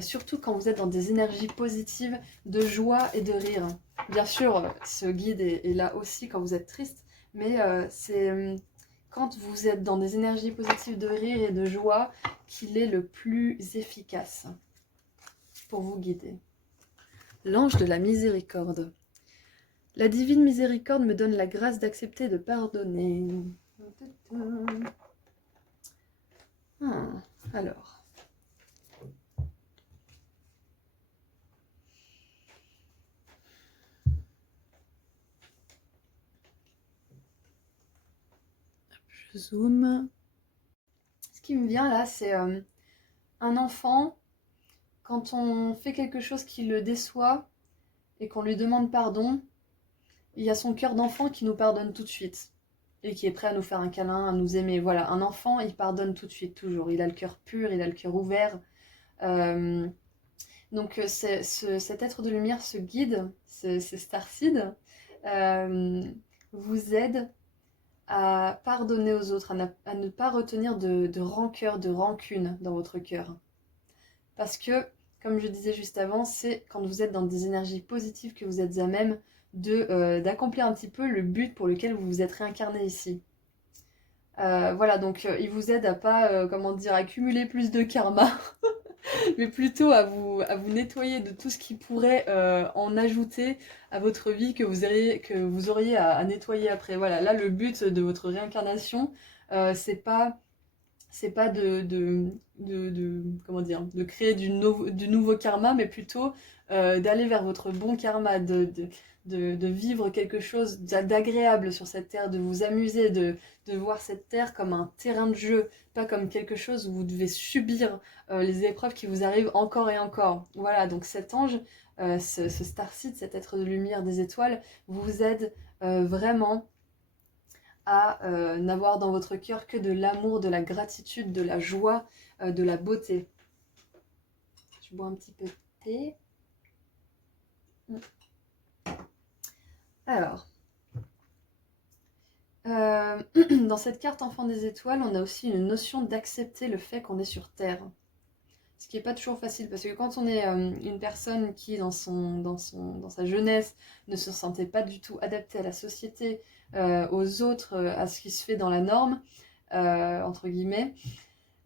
surtout quand vous êtes dans des énergies positives, de joie et de rire. Bien sûr, ce guide est là aussi quand vous êtes triste, mais c'est quand vous êtes dans des énergies positives de rire et de joie qu'il est le plus efficace pour vous guider. L'ange de la miséricorde. La divine miséricorde me donne la grâce d'accepter de pardonner. Alors. Je zoome. Ce qui me vient là, c'est un enfant, quand on fait quelque chose qui le déçoit et qu'on lui demande pardon, il y a son cœur d'enfant qui nous pardonne tout de suite et qui est prêt à nous faire un câlin, à nous aimer. Voilà, un enfant, il pardonne tout de suite, toujours. Il a le cœur pur, il a le cœur ouvert. Euh, donc cet être de lumière, ce guide, ce starseed, vous aide à pardonner aux autres, à ne pas retenir de rancœur, de rancune dans votre cœur. Parce que, comme je disais juste avant, c'est quand vous êtes dans des énergies positives que vous êtes à même d'accomplir un petit peu le but pour lequel vous vous êtes réincarné ici. Voilà, donc il vous aide à pas, comment dire, accumuler plus de karma, mais plutôt à vous nettoyer de tout ce qui pourrait en ajouter à votre vie que vous auriez à nettoyer après. Voilà, là le but de votre réincarnation, c'est pas comment dire, de créer du nouveau karma, mais plutôt d'aller vers votre bon karma, de vivre quelque chose d'agréable sur cette terre, de vous amuser, de voir cette terre comme un terrain de jeu, pas comme quelque chose où vous devez subir les épreuves qui vous arrivent encore et encore. Voilà, donc cet ange, ce starseed, cet être de lumière des étoiles, vous aide vraiment à n'avoir dans votre cœur que de l'amour, de la gratitude, de la joie, de la beauté. Je bois un petit peu de thé. Alors, dans cette carte Enfant des étoiles, on a aussi une notion d'accepter le fait qu'on est sur Terre. Ce qui n'est pas toujours facile, parce que quand on est une personne qui, dans sa jeunesse, ne se sentait pas du tout adaptée à la société, aux autres, à ce qui se fait dans la norme, entre guillemets,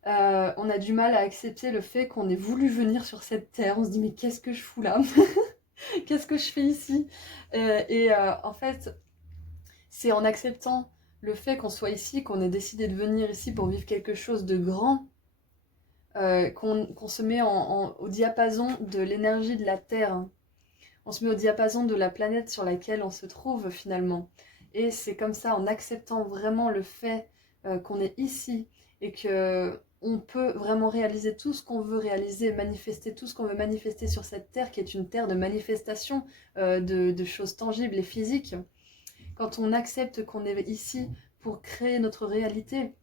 on a du mal à accepter le fait qu'on ait voulu venir sur cette terre. On se dit mais qu'est-ce que je fous là? Qu'est-ce que je fais ici? En fait, c'est en acceptant le fait qu'on soit ici, qu'on ait décidé de venir ici pour vivre quelque chose de grand, qu'on se met au diapason de l'énergie de la Terre. On se met au diapason de la planète sur laquelle on se trouve finalement. Et c'est comme ça, en acceptant vraiment le fait qu'on est ici et que on peut vraiment réaliser tout ce qu'on veut réaliser, manifester tout ce qu'on veut manifester sur cette terre qui est une terre de manifestation de choses tangibles et physiques. Quand on accepte qu'on est ici pour créer notre réalité,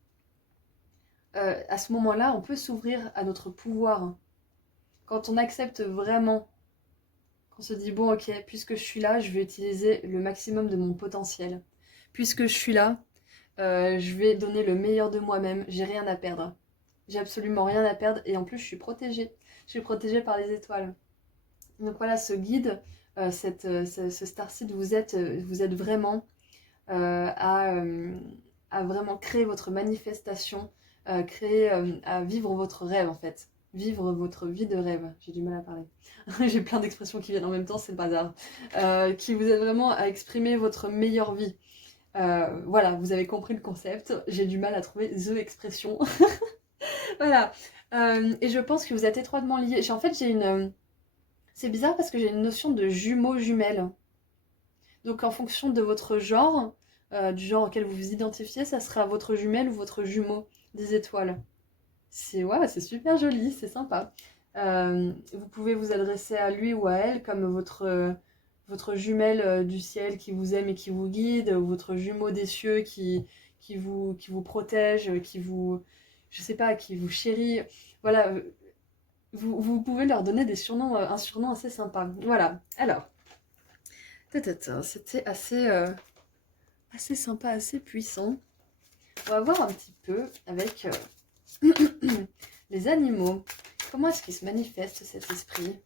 à ce moment-là, on peut s'ouvrir à notre pouvoir. Quand on accepte vraiment, qu'on se dit, bon ok, puisque je suis là, je vais utiliser le maximum de mon potentiel. Puisque je suis là, je vais donner le meilleur de moi-même, j'ai rien à perdre. J'ai absolument rien à perdre et en plus je suis protégée. Je suis protégée par les étoiles. Donc voilà, ce guide, ce starseed vous aide vraiment à vraiment créer votre manifestation, à vivre votre rêve en fait. Vivre votre vie de rêve. J'ai du mal à parler. J'ai plein d'expressions qui viennent en même temps, c'est le bazar. Qui vous aide vraiment à exprimer votre meilleure vie. Voilà, vous avez compris le concept. J'ai du mal à trouver the expression. Voilà. Et je pense que vous êtes étroitement liés. En fait, c'est bizarre parce que j'ai une notion de jumeaux jumelles. Donc en fonction de votre genre, du genre auquel vous vous identifiez, ça sera votre jumelle ou votre jumeau des étoiles. C'est super joli, c'est sympa. Vous pouvez vous adresser à lui ou à elle comme votre jumelle du ciel qui vous aime et qui vous guide, ou votre jumeau des cieux qui vous protège, je sais pas, qui vous chérit. Voilà, vous pouvez leur donner des surnoms, un surnom assez sympa. Voilà, alors, c'était assez sympa, assez puissant. On va voir un petit peu avec les animaux. Comment est-ce qu'il se manifeste cet esprit?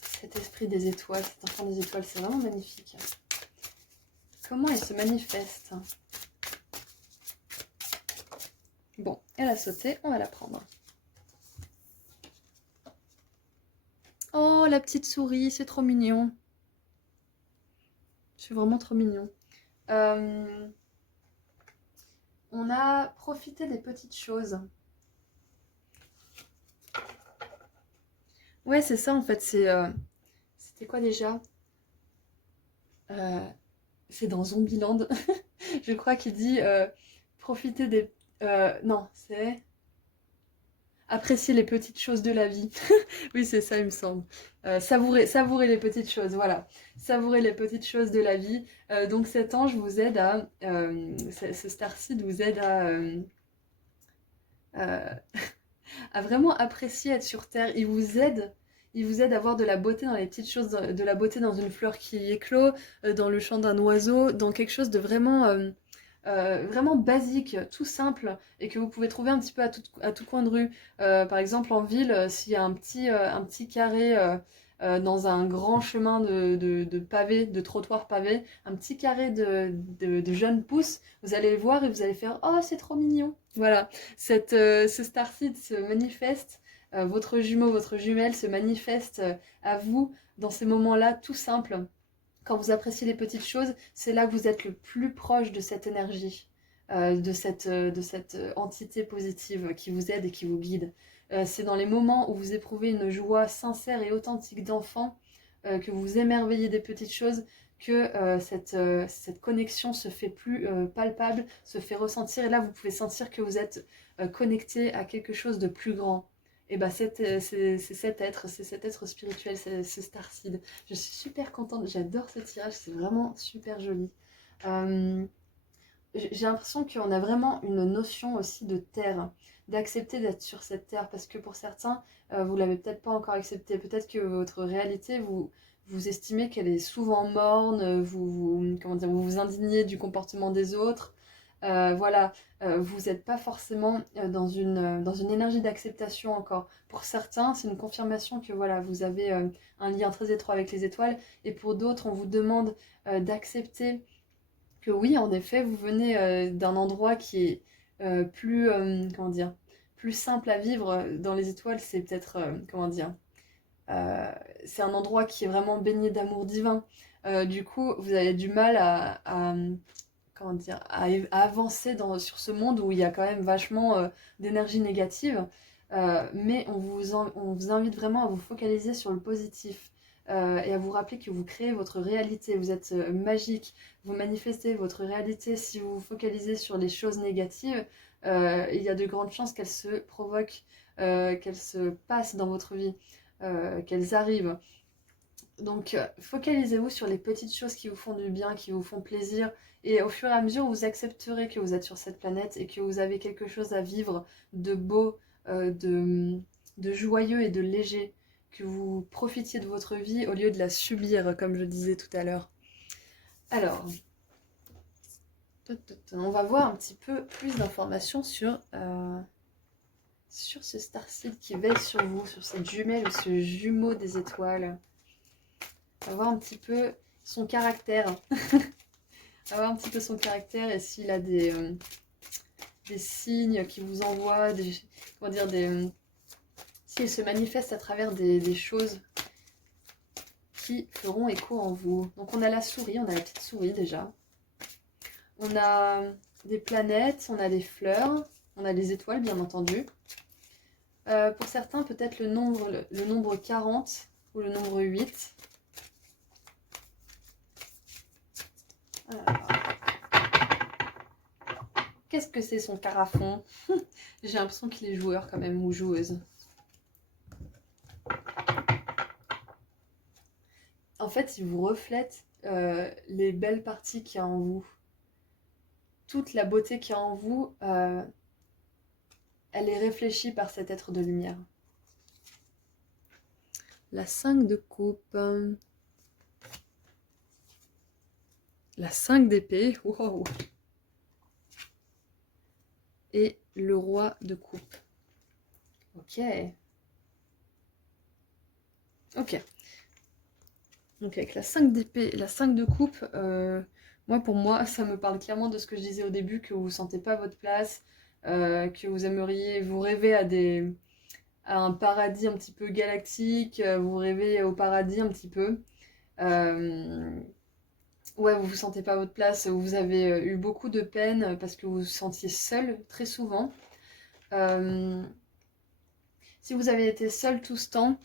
Cet esprit des étoiles, cet enfant des étoiles, c'est vraiment magnifique. Comment il se manifeste? Bon, elle a sauté, on va la prendre. Oh, la petite souris, c'est trop mignon. C'est vraiment trop mignon. On a profité des petites choses. Ouais, c'est ça en fait. C'était quoi déjà? C'est dans Zombieland. Je crois qu'il dit profiter des. Non, c'est. apprécier les petites choses de la vie. Oui, c'est ça, il me semble. Savourer les petites choses, voilà. Savourer les petites choses de la vie. Donc cet ange vous aide à... ce starseed vous aide euh, à vraiment apprécier être sur Terre. Il vous aide à voir de la beauté dans les petites choses, de la beauté dans une fleur qui éclot, dans le chant d'un oiseau, dans quelque chose de vraiment basique, tout simple, et que vous pouvez trouver un petit peu à tout coin de rue. Par exemple, en ville, s'il y a un petit carré dans un grand chemin de pavés, de trottoirs pavés, un petit carré de jeunes pousses, vous allez le voir et vous allez faire «Oh, c'est trop mignon!» Voilà, ce starseed se manifeste, votre jumeau, votre jumelle se manifeste à vous dans ces moments-là tout simples. Quand vous appréciez les petites choses, c'est là que vous êtes le plus proche de cette énergie, de cette entité positive qui vous aide et qui vous guide. C'est dans les moments où vous éprouvez une joie sincère et authentique d'enfant, que vous vous émerveillez des petites choses, que cette connexion se fait plus palpable, se fait ressentir. Et là, vous pouvez sentir que vous êtes connecté à quelque chose de plus grand. Et bah c'est cet être, c'est cet être spirituel, c'est ce starseed. Je suis super contente, j'adore ce tirage, c'est vraiment super joli. Euh, j'ai l'impression qu'on a vraiment une notion aussi de terre, d'accepter d'être sur cette terre, parce que pour certains, vous l'avez peut-être pas encore accepté. Peut-être que votre réalité, vous estimez qu'elle est souvent morne, comment dire, vous vous indignez du comportement des autres. Voilà, vous n'êtes pas forcément dans une énergie d'acceptation encore. Pour certains, c'est une confirmation que voilà, vous avez un lien très étroit avec les étoiles, et pour d'autres, on vous demande d'accepter que oui, en effet, vous venez d'un endroit qui est plus, comment dire, plus simple à vivre dans les étoiles. C'est peut-être, comment dire, euh, c'est un endroit qui est vraiment baigné d'amour divin. Du coup, vous avez du mal comment dire, à avancer sur ce monde où il y a quand même vachement d'énergie négative. Mais on vous invite vraiment à vous focaliser sur le positif et à vous rappeler que vous créez votre réalité. Vous êtes magique, vous manifestez votre réalité. Si vous vous focalisez sur les choses négatives, il y a de grandes chances qu'elles se provoquent, qu'elles se passent dans votre vie, qu'elles arrivent. Donc, focalisez-vous sur les petites choses qui vous font du bien, qui vous font plaisir. Et au fur et à mesure, vous accepterez que vous êtes sur cette planète et que vous avez quelque chose à vivre de beau, euh, de, de joyeux et de léger. Que vous profitiez de votre vie au lieu de la subir, comme je disais tout à l'heure. Alors, on va voir un petit peu plus d'informations sur ce starseed qui veille sur vous, sur cette jumelle ou ce jumeau des étoiles. On va voir un petit peu son caractère. On va voir un petit peu son caractère et s'il a des signes qui vous envoient, comment dire, s'il se manifeste à travers des choses qui feront écho en vous. Donc on a la souris, on a la petite souris déjà. On a des planètes, on a des fleurs, on a les étoiles bien entendu. Pour certains, peut-être le nombre 40 ou le nombre 8. Alors, qu'est-ce que c'est son carafon? J'ai l'impression qu'il est joueur quand même, ou joueuse. En fait, il vous reflète les belles parties qu'il y a en vous. Toute la beauté qu'il y a en vous, elle est réfléchie par cet être de lumière. La 5 de coupe. La 5 d'épée. Wow. Et le roi de coupe. Ok. Ok. Donc avec la 5 d'épée et la 5 de coupe, pour moi, ça me parle clairement de ce que je disais au début, que vous ne sentez pas votre place, que vous aimeriez, vous rêvez à un paradis un petit peu galactique, vous rêvez au paradis un petit peu. Ouais, vous ne vous sentez pas votre place, vous avez eu beaucoup de peine parce que vous vous sentiez seul très souvent. Si vous avez été seul tout ce temps,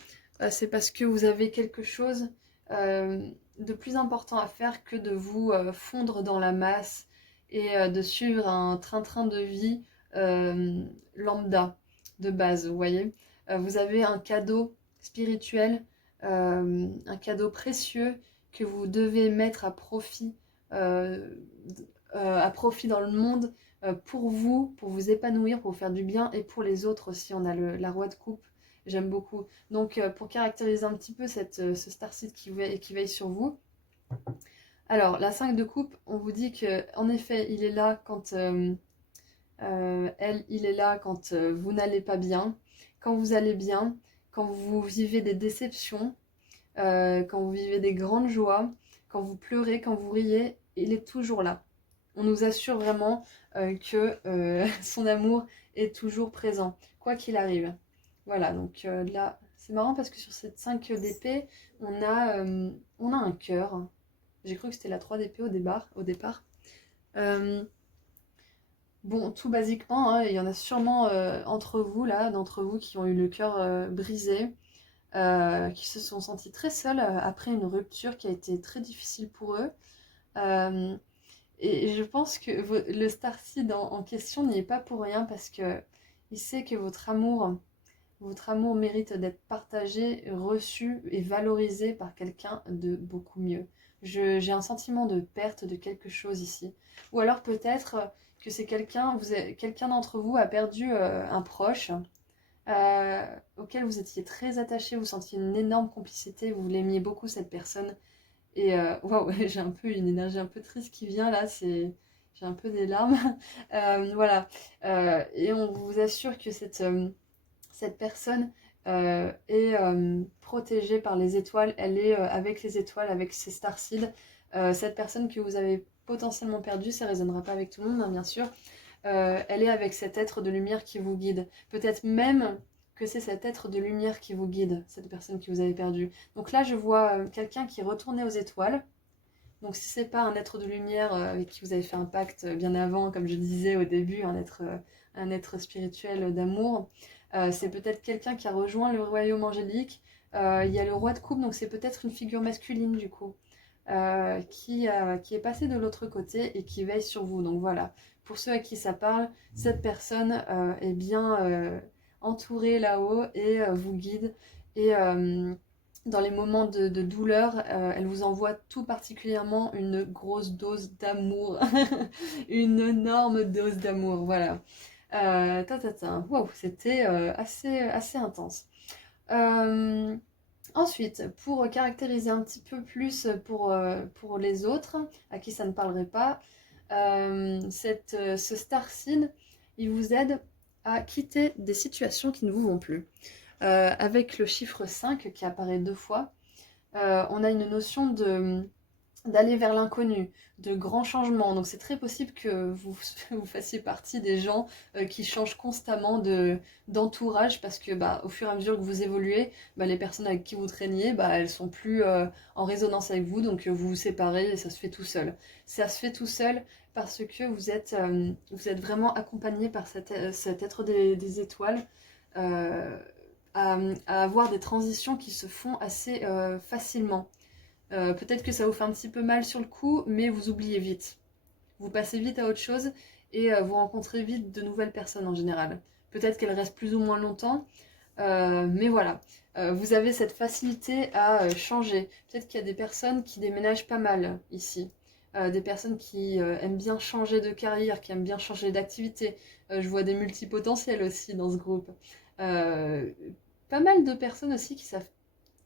c'est parce que vous avez quelque chose de plus important à faire que de vous fondre dans la masse et de suivre un train-train de vie lambda. de base, vous voyez. Vous avez un cadeau spirituel, un cadeau précieux que vous devez mettre euh, à profit dans le monde pour vous épanouir, pour vous faire du bien et pour les autres aussi. On a la roi de coupe, j'aime beaucoup. Donc pour caractériser un petit peu ce starseed qui veille sur vous. Alors la 5 de coupe, on vous dit que en effet il est là quand il est là quand vous n'allez pas bien, quand vous allez bien, quand vous vivez des déceptions, quand vous vivez des grandes joies, quand vous pleurez, quand vous riez, il est toujours là. On nous assure vraiment que son amour est toujours présent, quoi qu'il arrive. Voilà, donc là, c'est marrant parce que sur cette 5 d'épée, on a un cœur. J'ai cru que c'était la 3 d'épée au départ. Euh, bon, tout basiquement, hein, il y en a sûrement d'entre vous qui ont eu le cœur brisé, qui se sont sentis très seuls après une rupture qui a été très difficile pour eux. Euh, et je pense que le Starseed en question n'y est pas pour rien parce que il sait que votre amour mérite d'être partagé, reçu et valorisé par quelqu'un de beaucoup mieux. J'ai un sentiment de perte de quelque chose ici. Ou alors peut-être que c'est quelqu'un d'entre vous a perdu un proche auquel vous étiez très attaché, vous sentiez une énorme complicité, vous l'aimiez beaucoup cette personne. Et waouh, j'ai un peu une énergie un peu triste qui vient là, j'ai un peu des larmes. Voilà. Et on vous assure que cette personne est protégée par les étoiles, elle est avec les étoiles, avec ses starseeds. Cette personne que vous avez potentiellement perdue, ça ne résonnera pas avec tout le monde, hein, bien sûr. Elle est avec cet être de lumière qui vous guide. Peut-être même que c'est cet être de lumière qui vous guide, cette personne que vous avez perdue. Donc là, je vois quelqu'un qui est retourné aux étoiles. Donc si c'est pas un être de lumière avec qui vous avez fait un pacte bien avant, comme je disais au début, un être spirituel d'amour, c'est peut-être quelqu'un qui a rejoint le royaume angélique. Il y a le roi de coupe, donc c'est peut-être une figure masculine du coup, qui est passé de l'autre côté et qui veille sur vous. Donc voilà, pour ceux à qui ça parle, cette personne est bien entourée là-haut et vous guide. Et dans les moments de douleur, elle vous envoie tout particulièrement une grosse dose d'amour. Une énorme dose d'amour, voilà. Wow, c'était assez intense. Euh, Ensuite, pour caractériser un petit peu plus pour les autres, à qui ça ne parlerait pas, ce Starseed, il vous aide à quitter des situations qui ne vous vont plus. Avec le chiffre 5 qui apparaît 2 fois, on a une notion d'aller vers l'inconnu, de grands changements. Donc c'est très possible que vous fassiez partie des gens qui changent constamment d'entourage parce que au fur et à mesure que vous évoluez, les personnes avec qui vous traîniez, elles sont plus en résonance avec vous, donc vous vous séparez et ça se fait tout seul. Ça se fait tout seul parce que vous êtes vraiment accompagné par cet être des étoiles. euh, à avoir des transitions qui se font assez facilement. Peut-être que ça vous fait un petit peu mal sur le coup, mais vous oubliez vite. Vous passez vite à autre chose et vous rencontrez vite de nouvelles personnes en général. Peut-être qu'elles restent plus ou moins longtemps, mais voilà. Vous avez cette facilité à changer. Peut-être qu'il y a des personnes qui déménagent pas mal ici. Des personnes qui aiment bien changer de carrière, qui aiment bien changer d'activité. Je vois des multipotentiels aussi dans ce groupe. Euh, Pas mal de personnes aussi qui savent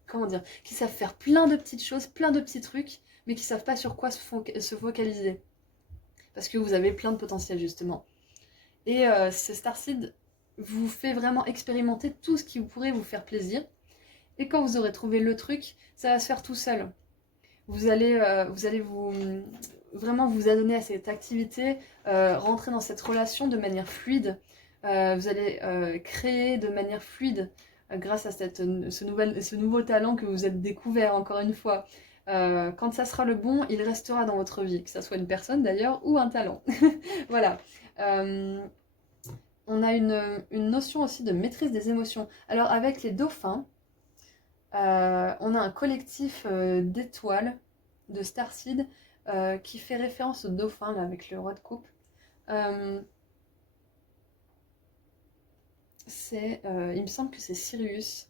comment dire, qui savent faire plein de petites choses, plein de petits trucs, mais qui savent pas sur quoi se focaliser. Parce que vous avez plein de potentiel justement. Et ce Starseed vous fait vraiment expérimenter tout ce qui pourrait vous faire plaisir. Et quand vous aurez trouvé le truc, ça va se faire tout seul. Vous allez vraiment vous adonner à cette activité, rentrer dans cette relation de manière fluide. Vous allez créer de manière fluide grâce à ce nouveau talent que vous êtes découvert encore une fois. Quand ça sera le bon, il restera dans votre vie, que ça soit une personne d'ailleurs ou un talent. Voilà. Euh, on a une notion aussi de maîtrise des émotions. Alors avec les dauphins, on a un collectif d'étoiles, de starseed, qui fait référence au dauphin, là, avec le roi de coupe. Euh, il me semble que c'est Sirius.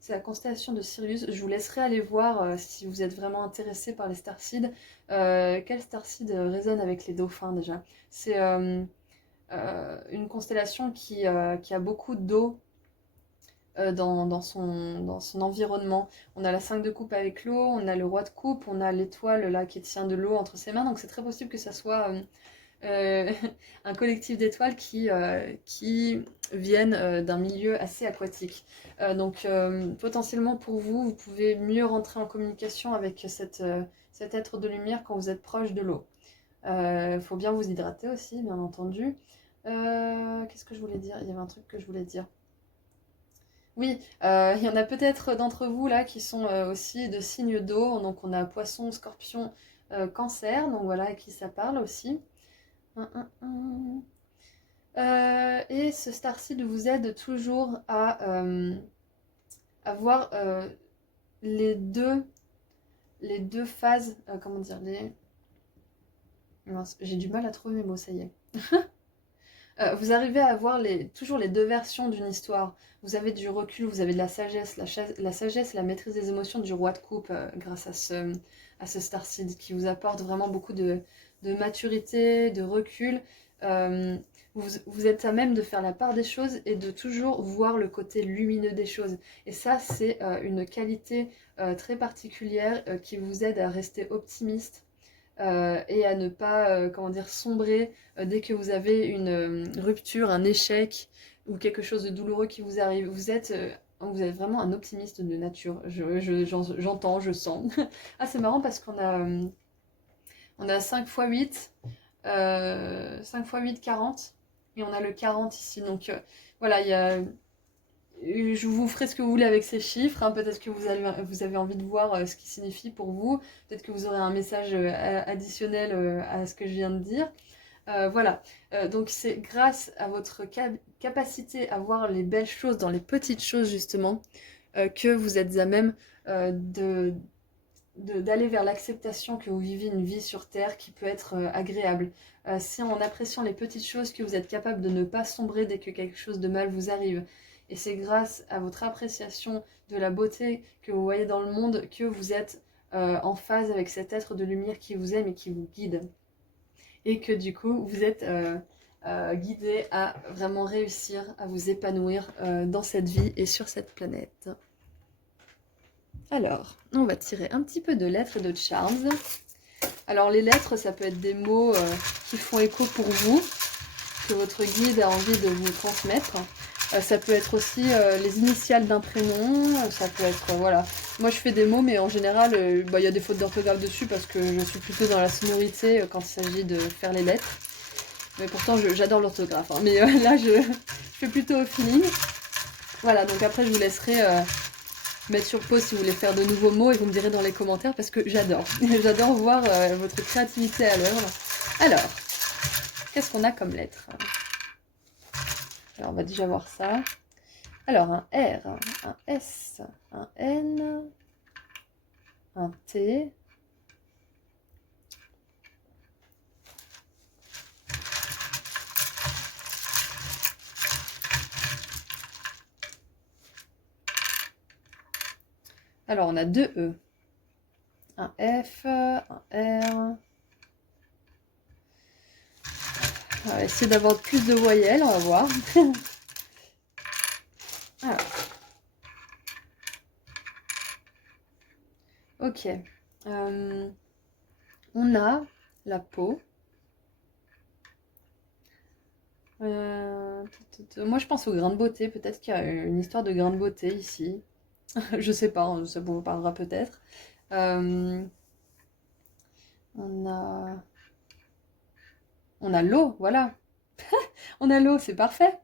C'est la constellation de Sirius. Je vous laisserai aller voir si vous êtes vraiment intéressé par les starseeds. Quel starseed résonne avec les dauphins déjà? C'est une constellation qui a beaucoup d'eau dans son environnement. On a la 5 de coupe avec l'eau, on a le roi de coupe, on a l'étoile là qui tient de l'eau entre ses mains. Donc c'est très possible que ça soit euh, un collectif d'étoiles qui viennent d'un milieu assez aquatique. Donc potentiellement pour vous, vous pouvez mieux rentrer en communication avec cet être de lumière quand vous êtes proche de l'eau. Il faut bien vous hydrater aussi, bien entendu. Qu'est-ce que je voulais dire? Il y avait un truc que je voulais dire. Oui, il y en a peut-être d'entre vous là qui sont aussi de signes d'eau. Donc on a poisson, scorpion, cancer. Donc voilà, à qui ça parle aussi. Hum, hum, hum. Et ce starseed vous aide toujours à voir les deux phases. Comment dire Mince, j'ai du mal à trouver mes mots, ça y est. Vous arrivez à avoir toujours les deux versions d'une histoire. Vous avez du recul, vous avez de la sagesse. La sagesse et la maîtrise des émotions du roi de coupe grâce à ce starseed qui vous apporte vraiment beaucoup de maturité, de recul. Euh, vous êtes à même de faire la part des choses et de toujours voir le côté lumineux des choses. Et ça, c'est une qualité très particulière qui vous aide à rester optimiste et à ne pas comment dire, sombrer dès que vous avez une rupture, un échec ou quelque chose de douloureux qui vous arrive. Vous êtes vraiment un optimiste de nature. J'entends, je sens. Ah, c'est marrant parce on a 5 x 8, 5 x 8, 40. Et on a le 40 ici. Donc voilà, je vous ferai ce que vous voulez avec ces chiffres. Hein. Peut-être que vous avez envie de voir ce qui signifie pour vous. Peut-être que vous aurez un message additionnel à ce que je viens de dire. Voilà. Donc c'est grâce à votre capacité à voir les belles choses dans les petites choses justement que vous êtes à même d'aller vers l'acceptation que vous vivez une vie sur Terre qui peut être agréable. C'est en appréciant les petites choses que vous êtes capable de ne pas sombrer dès que quelque chose de mal vous arrive. Et c'est grâce à votre appréciation de la beauté que vous voyez dans le monde que vous êtes en phase avec cet être de lumière qui vous aime et qui vous guide. Et que du coup, vous êtes guidé à vraiment réussir à vous épanouir dans cette vie et sur cette planète. Alors, on va tirer un petit peu de lettres et de charms. Alors les lettres, ça peut être des mots qui font écho pour vous, que votre guide a envie de vous transmettre. Ça peut être aussi les initiales d'un prénom, ça peut être, voilà. Moi je fais des mots, mais en général, y a des fautes d'orthographe dessus parce que je suis plutôt dans la sonorité quand il s'agit de faire les lettres. Mais pourtant, j'adore l'orthographe. Hein. Mais là, je fais plutôt au feeling. Voilà, donc après, je vous laisserai mettre sur pause si vous voulez faire de nouveaux mots et vous me direz dans les commentaires parce que j'adore. J'adore voir votre créativité à l'œuvre. Alors, qu'est-ce qu'on a comme lettres? Alors, on va déjà voir ça. Alors, un R, un S, un N, un T. Alors, on a deux E. Un F, un R. On va essayer d'avoir plus de voyelles, on va voir. Alors. Ok. On a la peau. Moi, je pense au grain de beauté. Peut-être qu'il y a une histoire de grain de beauté ici. Je sais pas, hein, ça vous parlera peut-être. On a... On a l'eau, voilà. On a l'eau, c'est parfait.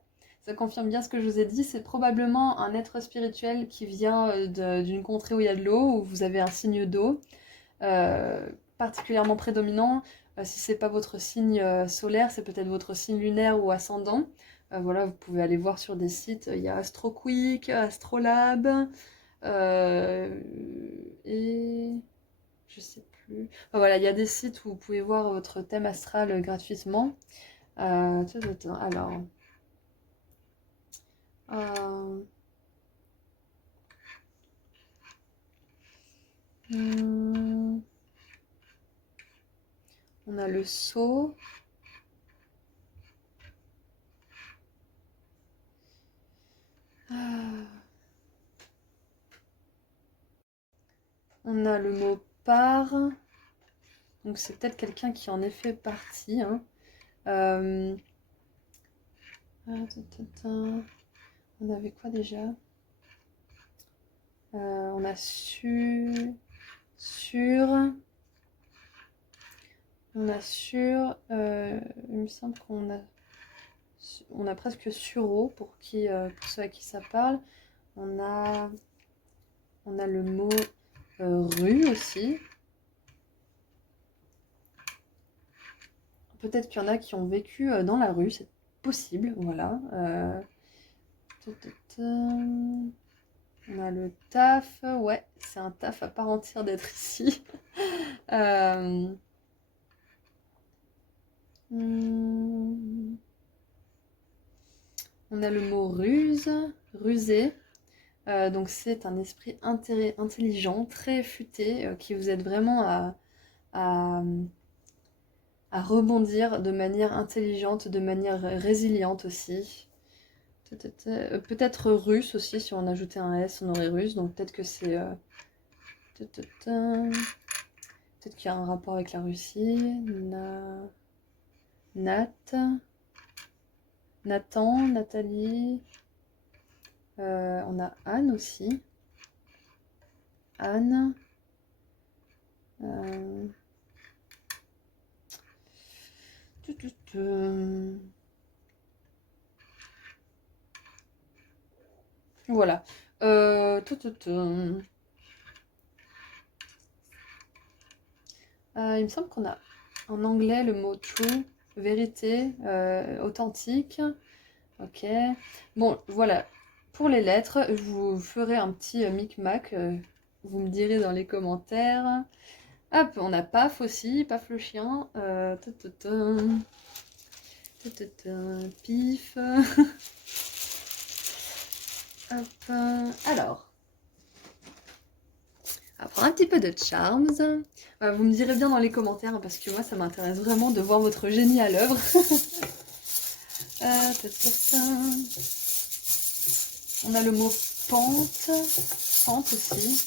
Ça confirme bien ce que je vous ai dit. C'est probablement un être spirituel qui vient d'une contrée où il y a de l'eau, où vous avez un signe d'eau particulièrement prédominant. Si c'est pas votre signe solaire, c'est peut-être votre signe lunaire ou ascendant. Voilà, vous pouvez aller voir sur des sites. Il y a AstroQuick, Astrolabe, et je sais plus. Enfin, voilà, il y a des sites où vous pouvez voir votre thème astral gratuitement. Alors, Euh, hmm, on a le seau. On a le mot par. Donc c'est peut-être quelqu'un qui en est fait partie. Hein. On avait quoi déjà? On a sur. On a sur. Il me semble on a presque sur pour ceux à qui ça parle. On a le mot rue aussi. Peut-être qu'il y en a qui ont vécu dans la rue, c'est possible, voilà. On a le taf, ouais, c'est un taf à part entière d'être ici. On a le mot ruse, rusé. Donc c'est un esprit intelligent, très futé, qui vous aide vraiment à, à rebondir de manière intelligente, de manière résiliente aussi. Peut-être russe aussi, si on ajoutait un S, on aurait russe, donc peut-être que c'est... peut-être qu'il y a un rapport avec la Russie. Nathan, Nathalie. On a Anne aussi. Anne. Voilà. Il me semble qu'on a en anglais le mot true, vérité, authentique. Ok. Bon, voilà. Pour les lettres, je vous ferai un petit micmac. Vous me direz dans les commentaires. Hop, on a Paf aussi, Paf le chien. Pif. Hop. Alors, on va prendre un petit peu de Charms. Vous me direz bien dans les commentaires, parce que moi, ça m'intéresse vraiment de voir votre génie à l'œuvre. On a le mot pente. Pente aussi.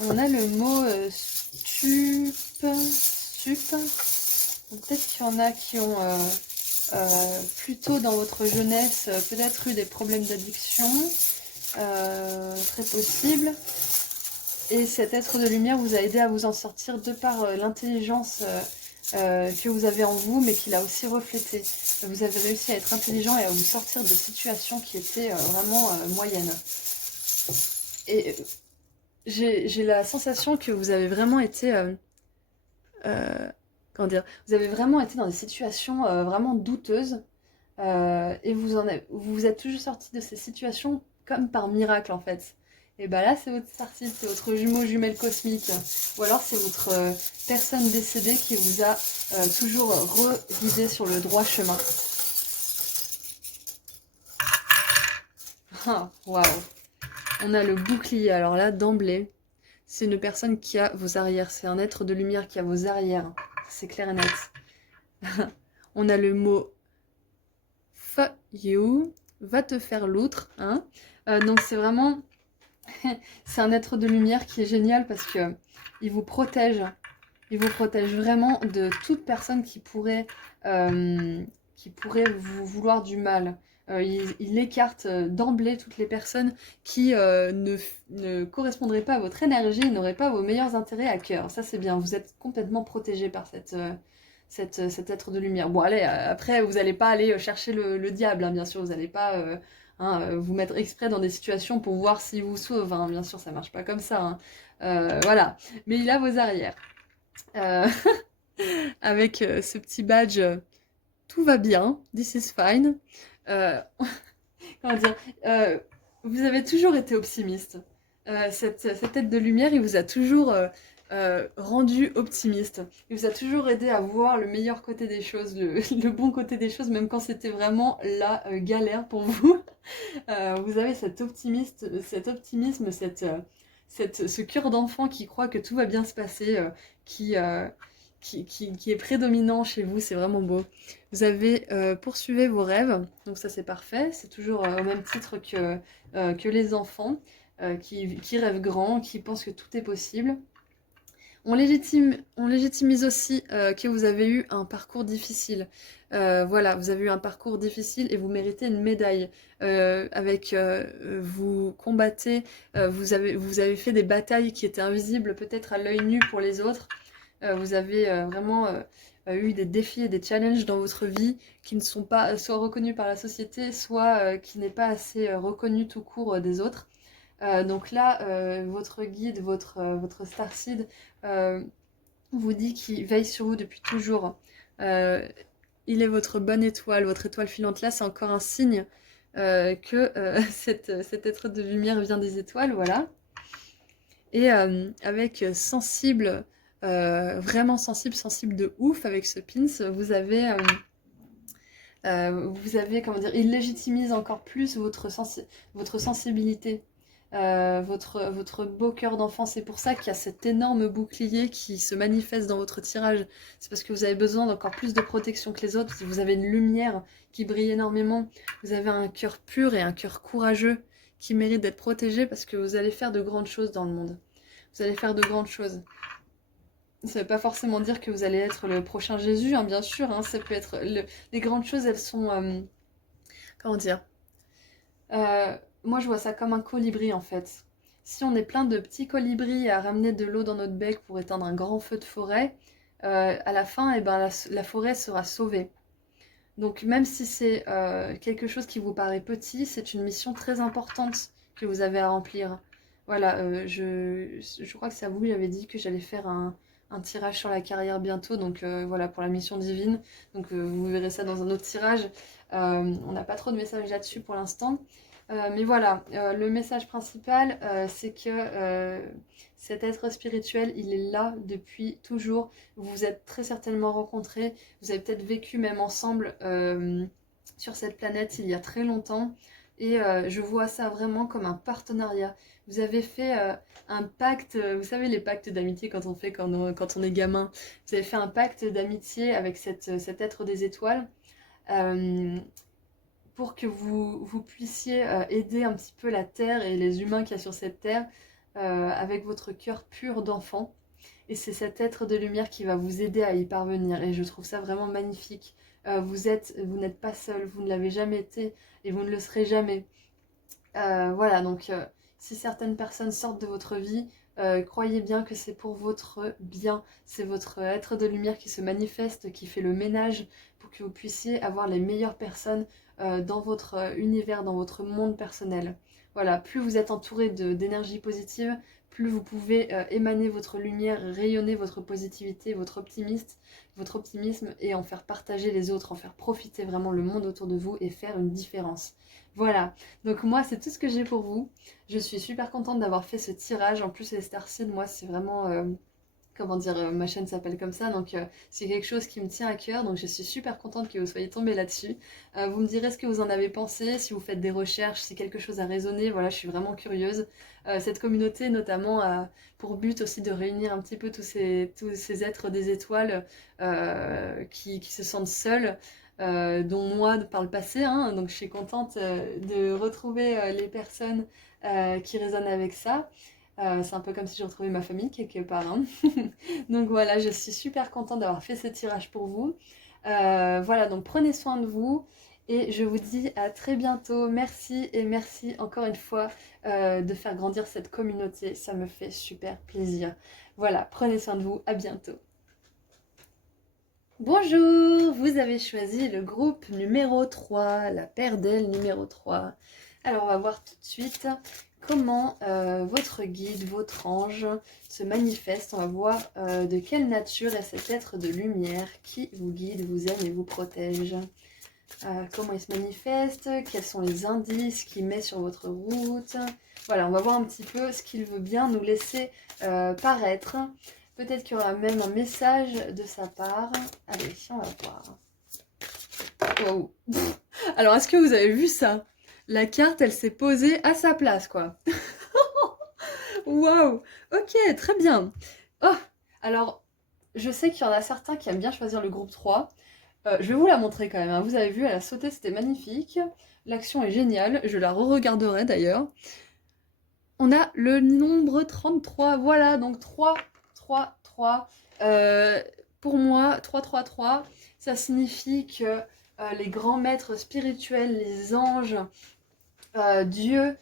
On a le mot stup. Peut-être qu'il y en a qui ont plutôt dans votre jeunesse peut-être eu des problèmes d'addiction. Très possible. Et cet être de lumière vous a aidé à vous en sortir de par l'intelligence que vous avez en vous, mais qu'il a aussi reflété. Vous avez réussi à être intelligent et à vous sortir de situations qui étaient vraiment moyennes. Et j'ai la sensation que vous avez vraiment été... comment dire? Vous avez vraiment été dans des situations vraiment douteuses. Et vous êtes toujours sorti de ces situations comme par miracle en fait. Et bah là c'est votre starseed, c'est votre jumelle cosmique. Ou alors c'est votre personne décédée qui vous a toujours re-guidé sur le droit chemin. Ah, waouh. On a le bouclier, alors là d'emblée, c'est une personne qui a vos arrières. C'est un être de lumière qui a vos arrières. C'est clair et net. On a le mot fuck you, va te faire l'outre. Hein. Donc c'est vraiment... c'est un être de lumière qui est génial parce que il vous protège. Il vous protège vraiment de toute personne qui pourrait vous vouloir du mal. Il écarte d'emblée toutes les personnes qui ne correspondraient pas à votre énergie, n'auraient pas vos meilleurs intérêts à cœur. Ça c'est bien, vous êtes complètement protégé par cet être de lumière. Bon allez, après vous n'allez pas aller chercher le diable, hein, bien sûr, vous n'allez pas vous mettre exprès dans des situations pour voir s'il vous sauve. Hein. Bien sûr, ça marche pas comme ça. Hein. Voilà, mais il a vos arrières. Avec ce petit badge tout va bien, this is fine. Comment dire, vous avez toujours été optimiste. cette tête de lumière, il vous a toujours rendu optimiste. Il vous a toujours aidé à voir le meilleur côté des choses, le bon côté des choses, même quand c'était vraiment la galère pour vous. Vous avez cet optimisme, ce cœur d'enfant qui croit que tout va bien se passer, qui, euh, qui est prédominant chez vous, c'est vraiment beau. Vous avez poursuivi vos rêves, donc ça c'est parfait, c'est toujours au même titre que les enfants qui rêvent grand, qui pensent que tout est possible. On légitimise aussi que vous avez eu un parcours difficile. Voilà, vous avez eu un parcours difficile et vous méritez une médaille. Vous combattez, vous avez fait des batailles qui étaient invisibles peut-être à l'œil nu pour les autres. Vous avez vraiment eu des défis et des challenges dans votre vie qui ne sont pas soit reconnus par la société, soit qui n'est pas assez reconnu tout court des autres. Donc là, votre guide, votre starseed vous dit qu'il veille sur vous depuis toujours. Euh, il est votre bonne étoile, votre étoile filante. Là, c'est encore un signe que cet être de lumière vient des étoiles, voilà. Et avec sensible, vraiment sensible de ouf avec ce pins, vous avez, comment dire, il légitimise encore plus votre sensibilité, votre beau cœur d'enfant. C'est pour ça qu'il y a cet énorme bouclier qui se manifeste dans votre tirage. C'est parce que vous avez besoin d'encore plus de protection que les autres. Vous avez une lumière qui brille énormément. Vous avez un cœur pur et un cœur courageux qui mérite d'être protégé parce que vous allez faire de grandes choses dans le monde. Vous allez faire de grandes choses. Ça ne veut pas forcément dire que vous allez être le prochain Jésus, hein, bien sûr. Hein, ça peut être les grandes choses, elles sont comment dire moi, je vois ça comme un colibri en fait. Si on est plein de petits colibris à ramener de l'eau dans notre bec pour éteindre un grand feu de forêt, à la fin, eh ben, la forêt sera sauvée. Donc même si c'est quelque chose qui vous paraît petit, c'est une mission très importante que vous avez à remplir. Voilà, je crois que c'est à vous que j'avais dit que j'allais faire un tirage sur la carrière bientôt, donc voilà, pour la mission divine. Donc vous verrez ça dans un autre tirage. On n'a pas trop de messages là-dessus pour l'instant. Mais voilà, le message principal, c'est que cet être spirituel, il est là depuis toujours. Vous vous êtes très certainement rencontrés, vous avez peut-être vécu même ensemble sur cette planète il y a très longtemps. Et je vois ça vraiment comme un partenariat. Vous avez fait un pacte, vous savez les pactes d'amitié quand on fait quand on est gamin. Vous avez fait un pacte d'amitié avec cet être des étoiles. Euh, pour que vous puissiez aider un petit peu la Terre et les humains qu'il y a sur cette Terre avec votre cœur pur d'enfant. Et c'est cet être de lumière qui va vous aider à y parvenir. Et je trouve ça vraiment magnifique. Vous n'êtes pas seul, vous ne l'avez jamais été et vous ne le serez jamais. Voilà, donc si certaines personnes sortent de votre vie, croyez bien que c'est pour votre bien. C'est votre être de lumière qui se manifeste, qui fait le ménage pour que vous puissiez avoir les meilleures personnes dans votre univers, dans votre monde personnel. Voilà, plus vous êtes entouré d'énergie positive, plus vous pouvez émaner votre lumière, rayonner votre positivité, votre optimisme et en faire partager les autres, en faire profiter vraiment le monde autour de vous et faire une différence. Voilà, donc moi c'est tout ce que j'ai pour vous. Je suis super contente d'avoir fait ce tirage. En plus les Starseed, moi c'est vraiment, comment dire, ma chaîne s'appelle comme ça. Donc c'est quelque chose qui me tient à cœur. Donc je suis super contente que vous soyez tombés là-dessus. Vous me direz ce que vous en avez pensé, si vous faites des recherches, si quelque chose a résonné. Voilà, je suis vraiment curieuse. Cette communauté notamment a pour but aussi de réunir un petit peu tous ces êtres des étoiles qui se sentent seuls. Dont moi par le passé, hein, donc je suis contente de retrouver les personnes qui résonnent avec ça. C'est un peu comme si je retrouvais ma famille quelque part. Hein. Donc voilà, je suis super contente d'avoir fait ce tirage pour vous. Voilà, donc prenez soin de vous et je vous dis à très bientôt. Merci et merci encore une fois de faire grandir cette communauté. Ça me fait super plaisir. Voilà, prenez soin de vous. À bientôt. Bonjour, vous avez choisi le groupe numéro 3, la paire d'ailes numéro 3. Alors on va voir tout de suite comment votre guide, votre ange se manifeste. On va voir de quelle nature est cet être de lumière qui vous guide, vous aime et vous protège. comment il se manifeste, quels sont les indices qu'il met sur votre route. Voilà, on va voir un petit peu ce qu'il veut bien nous laisser paraître. Peut-être qu'il y aura même un message de sa part. Allez, on va voir. Wow. Alors, est-ce que vous avez vu ça? La carte, elle s'est posée à sa place, quoi. Waouh! Ok, très bien. Oh, alors, je sais qu'il y en a certains qui aiment bien choisir le groupe 3. Je vais vous la montrer quand même, hein. Vous avez vu, elle a sauté, c'était magnifique. L'action est géniale, je la re-regarderai d'ailleurs. On a le nombre 33, voilà, donc 3, 3, 3. Pour moi, 3, 3, 3, ça signifie que les grands maîtres spirituels, les anges, Dieu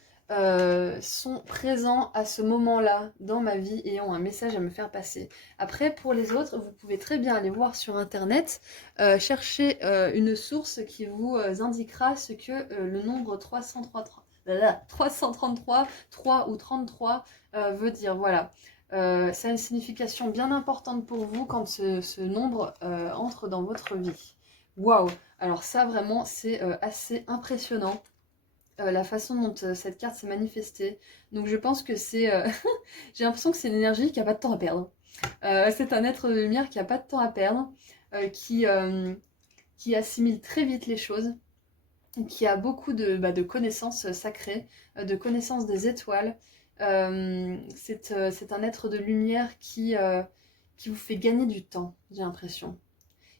sont présents à ce moment-là dans ma vie et ont un message à me faire passer. Après, pour les autres, vous pouvez très bien aller voir sur Internet, chercher une source qui vous indiquera ce que le nombre 333, 3 ou 33 veut dire. Voilà. Ça a une signification bien importante pour vous quand ce nombre entre dans votre vie. Waouh! Alors ça, vraiment, c'est assez impressionnant. La façon dont cette carte s'est manifestée. Donc je pense que c'est... j'ai l'impression que c'est une énergie qui n'a pas de temps à perdre. C'est un être de lumière qui n'a pas de temps à perdre, qui assimile très vite les choses, qui a beaucoup de connaissances sacrées, de connaissances des étoiles. C'est un être de lumière qui vous fait gagner du temps, j'ai l'impression.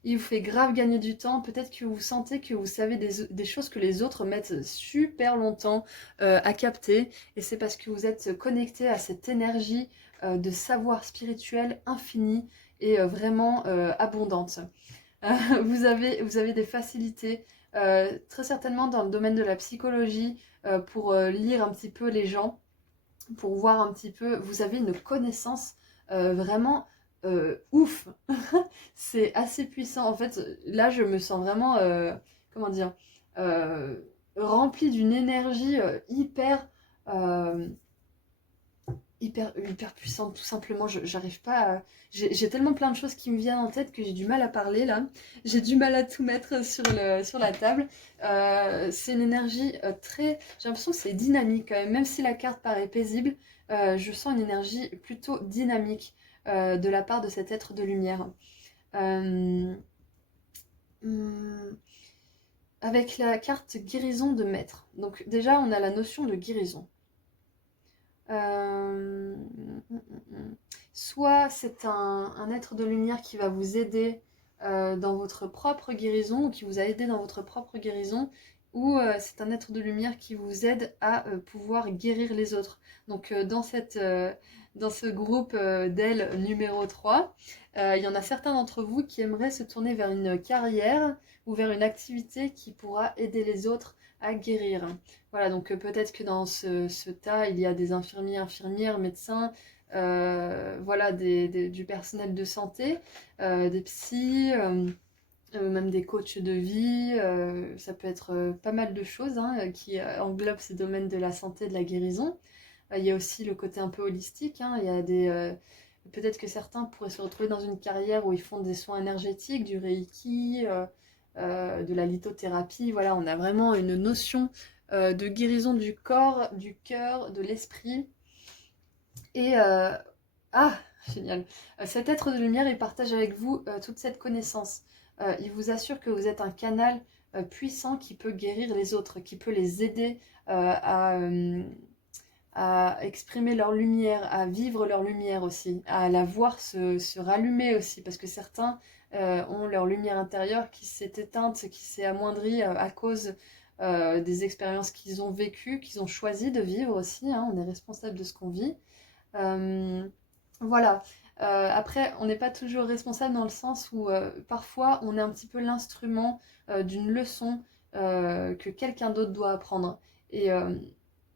Il vous fait grave gagner du temps. Peut-être que vous sentez que vous savez des choses que les autres mettent super longtemps à capter. Et c'est parce que vous êtes connecté à cette énergie de savoir spirituel infini et vraiment abondante. Vous avez des facilités, très certainement dans le domaine de la psychologie, pour lire un petit peu les gens, pour voir un petit peu. Vous avez une connaissance vraiment ouf. C'est assez puissant. En fait, là, je me sens vraiment, comment dire, euh, remplie d'une énergie euh, hyper puissante, tout simplement. J'arrive pas à... J'ai tellement plein de choses qui me viennent en tête que j'ai du mal à parler, là. J'ai du mal à tout mettre sur la table. C'est une énergie très... J'ai l'impression que c'est dynamique, quand même. Même si la carte paraît paisible, je sens une énergie plutôt dynamique de la part de cet être de lumière. Euh, hum, Avec la carte guérison de maître. Donc déjà, on a la notion de guérison. Euh, Soit c'est un être de lumière qui va vous aider dans votre propre guérison, ou qui vous a aidé dans votre propre guérison, ou c'est un être de lumière qui vous aide à pouvoir guérir les autres. Donc dans ce groupe d'ailes numéro 3, il y en a certains d'entre vous qui aimeraient se tourner vers une carrière ou vers une activité qui pourra aider les autres à guérir. Voilà, donc peut-être que dans ce tas, il y a des infirmiers, infirmières, médecins, voilà, du personnel de santé, des psys, même des coachs de vie. Ça peut être pas mal de choses hein, qui englobent ces domaines de la santé et de la guérison. Il y a aussi le côté un peu holistique. Hein, il y a peut-être que certains pourraient se retrouver dans une carrière où ils font des soins énergétiques, du reiki, de la lithothérapie. Voilà, on a vraiment une notion de guérison du corps, du cœur, de l'esprit. Et ah, génial. Cet être de lumière, il partage avec vous toute cette connaissance. Il vous assure que vous êtes un canal puissant qui peut guérir les autres, qui peut les aider à exprimer leur lumière, à vivre leur lumière aussi, à la voir se rallumer aussi, parce que certains ont leur lumière intérieure qui s'est éteinte, qui s'est amoindrie à cause des expériences qu'ils ont vécues, qu'ils ont choisi de vivre aussi, hein. On est responsable de ce qu'on vit. Euh, voilà. Après, on n'est pas toujours responsable dans le sens où parfois on est un petit peu l'instrument d'une leçon que quelqu'un d'autre doit apprendre. Et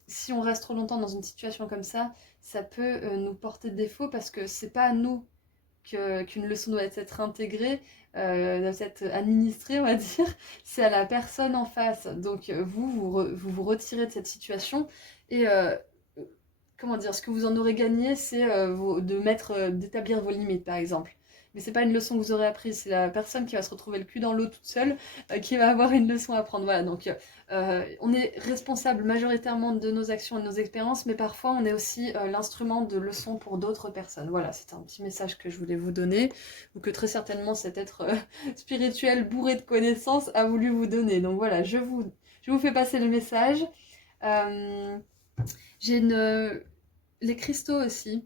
si on reste trop longtemps dans une situation comme ça peut nous porter défaut parce que c'est pas à nous qu'une leçon doit être intégrée, doit être administrée, on va dire, c'est à la personne en face. Donc vous retirez de cette situation et comment dire, ce que vous en aurez gagné, c'est d'établir vos limites, par exemple. mais c'est pas une leçon que vous aurez apprise, c'est la personne qui va se retrouver le cul dans l'eau toute seule qui va avoir une leçon à prendre. Voilà, donc on est responsable majoritairement de nos actions et de nos expériences, mais parfois on est aussi l'instrument de leçons pour d'autres personnes. Voilà, c'est un petit message que je voulais vous donner, ou que très certainement cet être spirituel bourré de connaissances a voulu vous donner. Donc voilà, je vous fais passer le message. J'ai les cristaux aussi.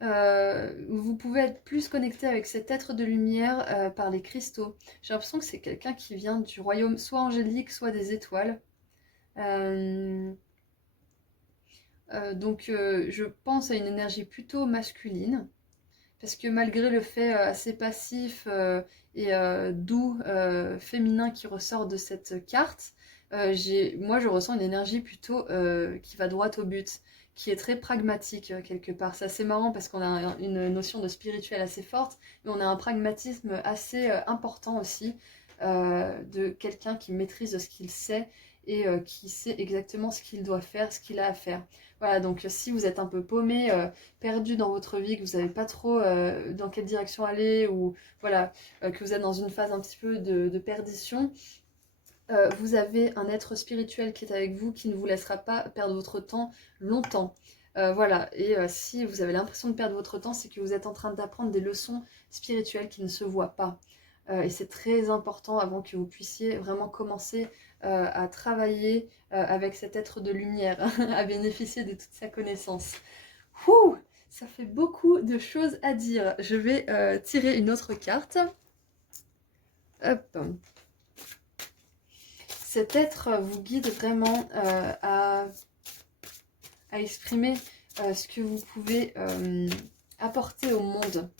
Vous pouvez être plus connecté avec cet être de lumière par les cristaux. J'ai l'impression que c'est quelqu'un qui vient du royaume soit angélique, soit des étoiles. Donc je pense à une énergie plutôt masculine. Parce que malgré le fait assez passif et doux, féminin qui ressort de cette carte, moi je ressens une énergie plutôt qui va droit au but, qui est très pragmatique quelque part. C'est assez marrant parce qu'on a une notion de spirituel assez forte, mais on a un pragmatisme assez important aussi de quelqu'un qui maîtrise ce qu'il sait et qui sait exactement ce qu'il doit faire, ce qu'il a à faire. Voilà, donc si vous êtes un peu paumé, perdu dans votre vie, que vous savez pas trop dans quelle direction aller, ou voilà, que vous êtes dans une phase un petit peu de perdition, vous avez un être spirituel qui est avec vous, qui ne vous laissera pas perdre votre temps longtemps. Voilà, et si vous avez l'impression de perdre votre temps, c'est que vous êtes en train d'apprendre des leçons spirituelles qui ne se voient pas. Et c'est très important avant que vous puissiez vraiment commencer à travailler avec cet être de lumière, à bénéficier de toute sa connaissance. Ouh, ça fait beaucoup de choses à dire. Je vais tirer une autre carte. Hop. Cet être vous guide vraiment à exprimer ce que vous pouvez apporter au monde.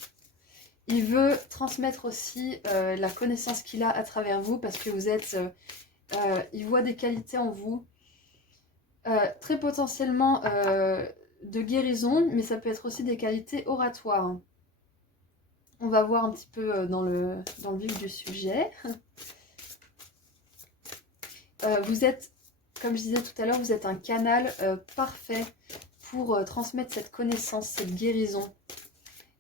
Il veut transmettre aussi la connaissance qu'il a à travers vous parce que vous êtes... il voit des qualités en vous, très potentiellement de guérison, mais ça peut être aussi des qualités oratoires. On va voir un petit peu dans le vif du sujet. Vous êtes, comme je disais tout à l'heure, vous êtes un canal parfait pour transmettre cette connaissance, cette guérison.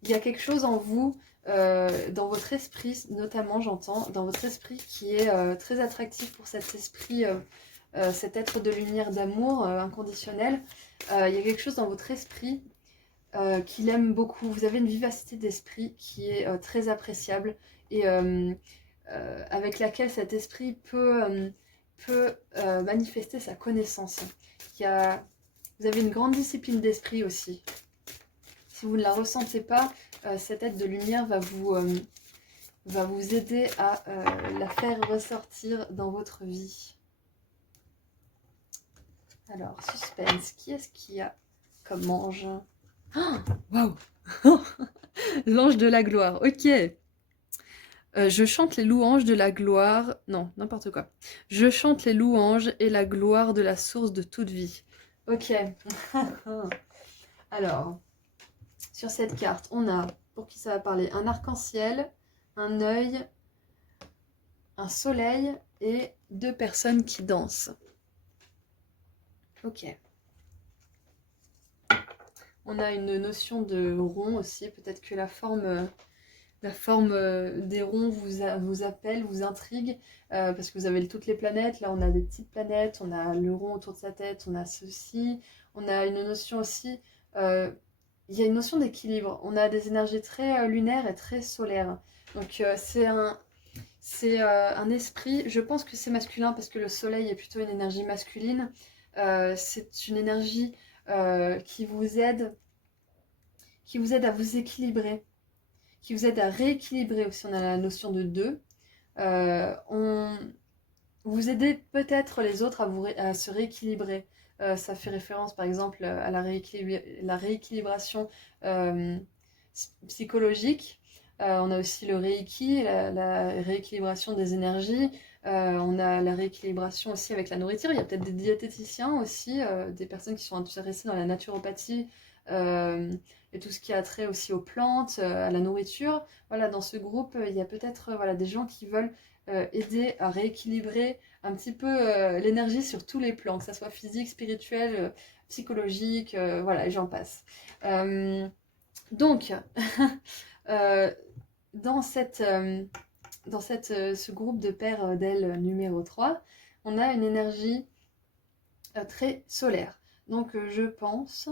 Il y a quelque chose en vous, dans votre esprit, notamment j'entends, dans votre esprit qui est très attractif pour cet esprit, cet être de lumière, d'amour inconditionnel. Il y a quelque chose dans votre esprit qu'il aime beaucoup. Vous avez une vivacité d'esprit qui est très appréciable et avec laquelle cet esprit peut manifester sa connaissance. Vous avez une grande discipline d'esprit aussi. Si vous ne la ressentez pas, cette aide de lumière va vous aider à la faire ressortir dans votre vie. Alors, suspense, qui est-ce qu'il y a comme ange? Waouh! L'ange de la gloire, ok. Je chante les louanges de la gloire... Non, n'importe quoi. Je chante les louanges et la gloire de la source de toute vie. Ok. Alors, sur cette carte, on a, pour qui ça va parler, un arc-en-ciel, un œil, un soleil et 2 personnes qui dansent. Ok. On a une notion de rond aussi, peut-être que la forme des ronds vous appelle, vous intrigue, parce que vous avez toutes les planètes. Là, on a des petites planètes, on a le rond autour de sa tête, on a ceci. On a une notion aussi, il y a une notion d'équilibre. On a des énergies très lunaires et très solaires. Donc, c'est un esprit, je pense que c'est masculin parce que le soleil est plutôt une énergie masculine. C'est une énergie qui vous aide à vous équilibrer, qui vous aide à rééquilibrer aussi. On a la notion de deux. Vous aidez peut-être les autres à se rééquilibrer. Ça fait référence par exemple à la rééquilibration psychologique. On a aussi le Reiki, la rééquilibration des énergies. On a la rééquilibration aussi avec la nourriture. Il y a peut-être des diététiciens aussi, des personnes qui sont intéressées dans la naturopathie et tout ce qui a trait aussi aux plantes, à la nourriture. Voilà, dans ce groupe, il y a peut-être voilà, des gens qui veulent aider à rééquilibrer un petit peu l'énergie sur tous les plans, que ça soit physique, spirituel, psychologique, voilà, et j'en passe. Donc, ce groupe de paires d'ailes numéro 3, on a une énergie très solaire. Donc je pense...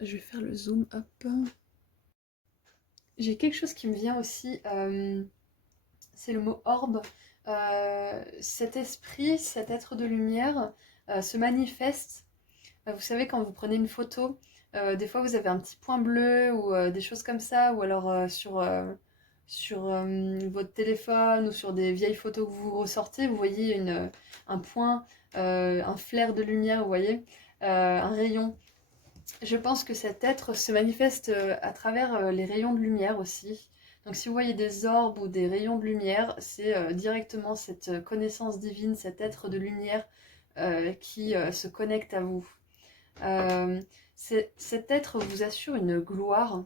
Je vais faire le zoom, hop. J'ai quelque chose qui me vient aussi, c'est le mot orbe. Cet esprit, cet être de lumière se manifeste. Vous savez, quand vous prenez une photo, des fois vous avez un petit point bleu ou des choses comme ça, ou alors sur votre téléphone ou sur des vieilles photos que vous ressortez, vous voyez un point, un flair de lumière, vous voyez, un rayon. Je pense que cet être se manifeste à travers les rayons de lumière aussi. Donc si vous voyez des orbes ou des rayons de lumière, c'est directement cette connaissance divine, cet être de lumière qui se connecte à vous. Cet être vous assure une gloire.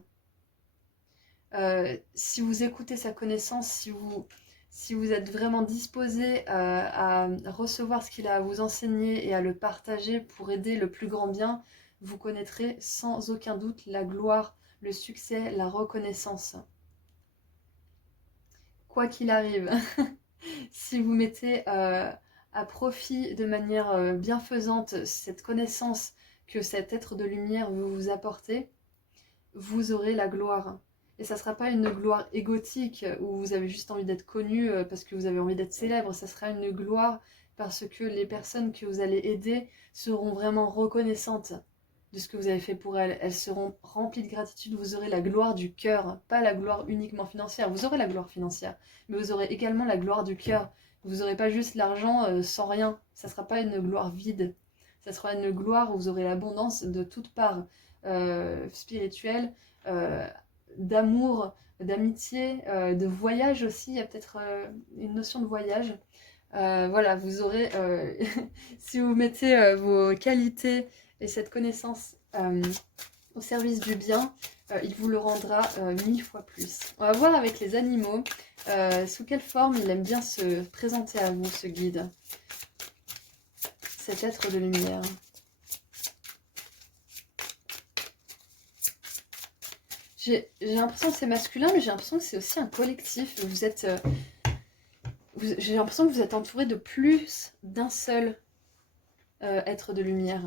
Si vous écoutez sa connaissance, si vous êtes vraiment disposé à recevoir ce qu'il a à vous enseigner et à le partager pour aider le plus grand bien, vous connaîtrez sans aucun doute la gloire, le succès, la reconnaissance. Quoi qu'il arrive, si vous mettez à profit de manière bienfaisante cette connaissance que cet être de lumière veut vous apporter, vous aurez la gloire. Et ça ne sera pas une gloire égotique où vous avez juste envie d'être connu parce que vous avez envie d'être célèbre. Ça sera une gloire parce que les personnes que vous allez aider seront vraiment reconnaissantes de ce que vous avez fait pour elles. Elles seront remplies de gratitude. Vous aurez la gloire du cœur, pas la gloire uniquement financière. Vous aurez la gloire financière, mais vous aurez également la gloire du cœur. Vous n'aurez pas juste l'argent sans rien. Ça ne sera pas une gloire vide. Ça sera une gloire où vous aurez l'abondance de toutes parts. Spirituelle, d'amour, d'amitié, de voyage aussi. Il y a peut-être une notion de voyage. Voilà, vous aurez, si vous mettez vos qualités et cette connaissance au service du bien, il vous le rendra 1000 fois plus. On va voir avec les animaux sous quelle forme il aime bien se présenter à vous, ce guide, cet être de lumière. J'ai l'impression que c'est masculin, mais j'ai l'impression que c'est aussi un collectif. J'ai l'impression que vous êtes entouré de plus d'un seul être de lumière.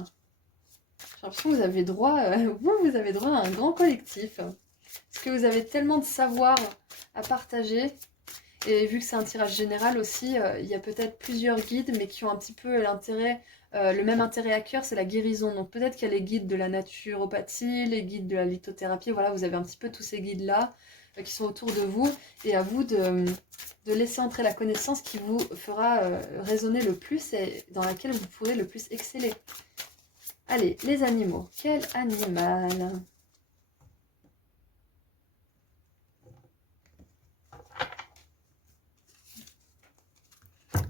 J'ai l'impression que vous avez droit, vous avez droit à un grand collectif. Parce que vous avez tellement de savoir à partager. Et vu que c'est un tirage général aussi, il y a peut-être plusieurs guides, mais qui ont un petit peu le même intérêt à cœur, c'est la guérison. Donc peut-être qu'il y a les guides de la naturopathie, les guides de la lithothérapie, voilà, vous avez un petit peu tous ces guides-là qui sont autour de vous, et à vous de laisser entrer la connaissance qui vous fera résonner le plus et dans laquelle vous pourrez le plus exceller. Allez, les animaux. Quel animal ?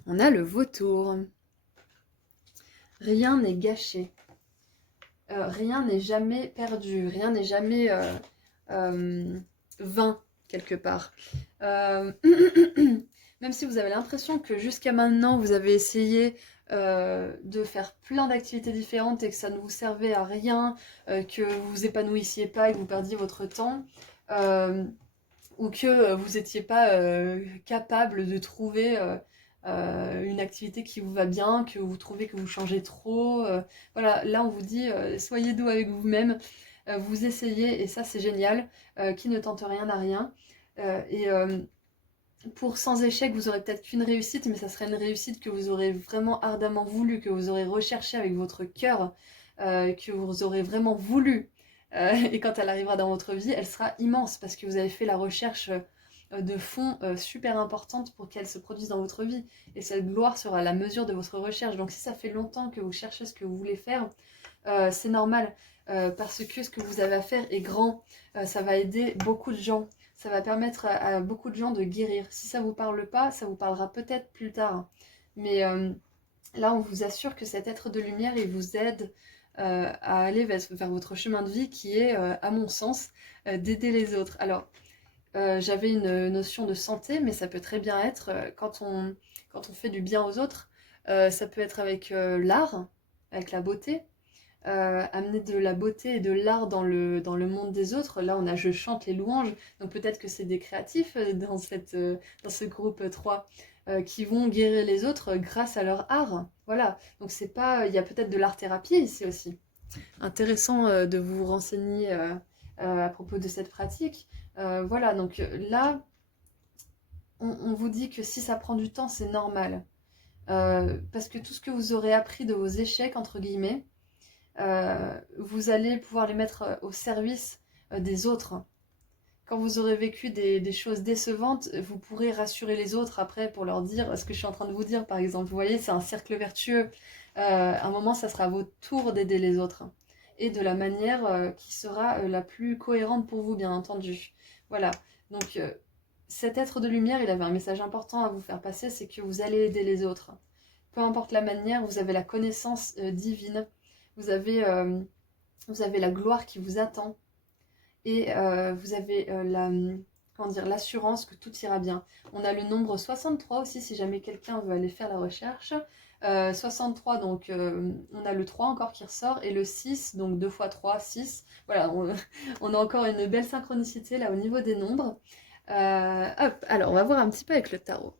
On a le vautour. Rien n'est gâché. Rien n'est jamais perdu. Rien n'est jamais vain, quelque part. Même si vous avez l'impression que jusqu'à maintenant, vous avez essayé de faire plein d'activités différentes et que ça ne vous servait à rien, que vous vous épanouissiez pas et que vous perdiez votre temps, ou que vous n'étiez pas capable de trouver une activité qui vous va bien, que vous trouvez que vous changez trop. Voilà, là on vous dit soyez doux avec vous-même, vous essayez et ça c'est génial, qui ne tente rien n'a rien. Et pour sans échec, vous aurez peut-être qu'une réussite, mais ça serait une réussite que vous aurez vraiment ardemment voulu, que vous aurez recherché avec votre cœur, que vous aurez vraiment voulu. Et quand elle arrivera dans votre vie, elle sera immense parce que vous avez fait la recherche de fond super importante pour qu'elle se produise dans votre vie. Et cette gloire sera à la mesure de votre recherche. Donc si ça fait longtemps que vous cherchez ce que vous voulez faire, c'est normal parce que ce que vous avez à faire est grand. Ça va aider beaucoup de gens. Ça va permettre à beaucoup de gens de guérir. Si ça ne vous parle pas, ça vous parlera peut-être plus tard. Mais là, on vous assure que cet être de lumière, il vous aide à aller vers votre chemin de vie qui est, à mon sens, d'aider les autres. Alors, j'avais une notion de santé, mais ça peut très bien être quand on fait du bien aux autres. Ça peut être avec l'art, avec la beauté. amener de la beauté et de l'art dans le monde des autres. Là, on a Je chante les louanges, donc peut-être que c'est des créatifs dans ce groupe 3 qui vont guérir les autres grâce à leur art. Voilà, donc c'est pas, il y a peut-être de l'art-thérapie ici aussi. Intéressant de vous renseigner à propos de cette pratique. Voilà, donc là, on vous dit que si ça prend du temps, c'est normal. Parce que tout ce que vous aurez appris de vos échecs, entre guillemets, vous allez pouvoir les mettre au service des autres. Quand vous aurez vécu des choses décevantes, vous pourrez rassurer les autres après pour leur dire ce que je suis en train de vous dire, par exemple. Vous voyez, c'est un cercle vertueux. À un moment, ça sera à votre tour d'aider les autres. Et de la manière qui sera la plus cohérente pour vous, bien entendu. Voilà. Donc, cet être de lumière, il avait un message important à vous faire passer, c'est que vous allez aider les autres. Peu importe la manière, vous avez la connaissance divine. Vous avez la gloire qui vous attend. Et vous avez l'assurance que tout ira bien. On a le nombre 63 aussi, si jamais quelqu'un veut aller faire la recherche. 63, donc on a le 3 encore qui ressort, et le 6, donc 2 fois 3, 6. Voilà, on a encore une belle synchronicité là au niveau des nombres. Hop, alors on va voir un petit peu avec le tarot.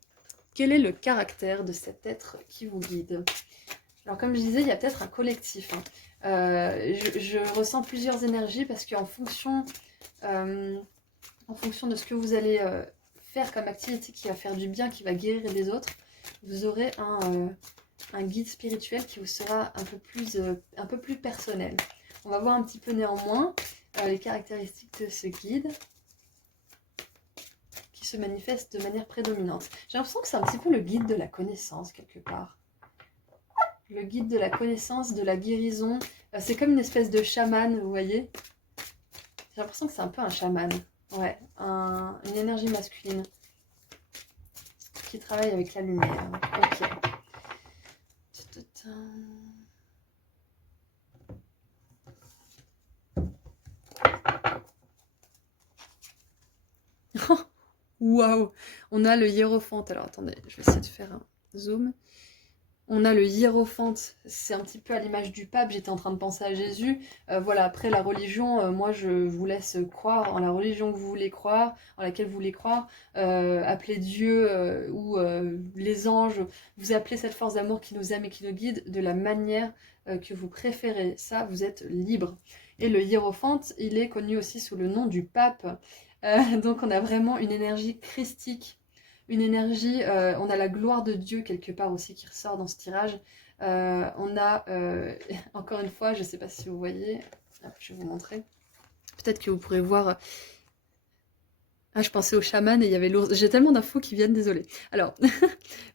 Quel est le caractère de cet être qui vous guide? Alors comme je disais, il y a peut-être un collectif. Hein. Je ressens plusieurs énergies parce qu'en fonction, de ce que vous allez faire comme activité qui va faire du bien, qui va guérir les autres, vous aurez un guide spirituel qui vous sera un peu plus personnel. On va voir un petit peu néanmoins les caractéristiques de ce guide qui se manifeste de manière prédominante. J'ai l'impression que c'est un petit peu le guide de la connaissance quelque part. Le guide de la connaissance, de la guérison. C'est comme une espèce de chaman, vous voyez. J'ai l'impression que c'est un peu un chaman. Ouais, une énergie masculine qui travaille avec la lumière. Ok. Waouh! On a le hiérophante. Alors attendez, je vais essayer de faire un zoom. On a le hiérophante, c'est un petit peu à l'image du pape, j'étais en train de penser à Jésus. Voilà, après la religion, moi je vous laisse croire en la religion que vous voulez croire, en laquelle vous voulez croire. Appelez Dieu ou les anges, vous appelez cette force d'amour qui nous aime et qui nous guide de la manière que vous préférez. Ça, vous êtes libre. Et le hiérophante, il est connu aussi sous le nom du pape. Donc on a vraiment une énergie christique. Une énergie, on a la gloire de Dieu quelque part aussi qui ressort dans ce tirage. On a, encore une fois, je ne sais pas si vous voyez, je vais vous montrer. Peut-être que vous pourrez voir. Ah, je pensais au chaman et il y avait l'ours. J'ai tellement d'infos qui viennent, désolée. Alors,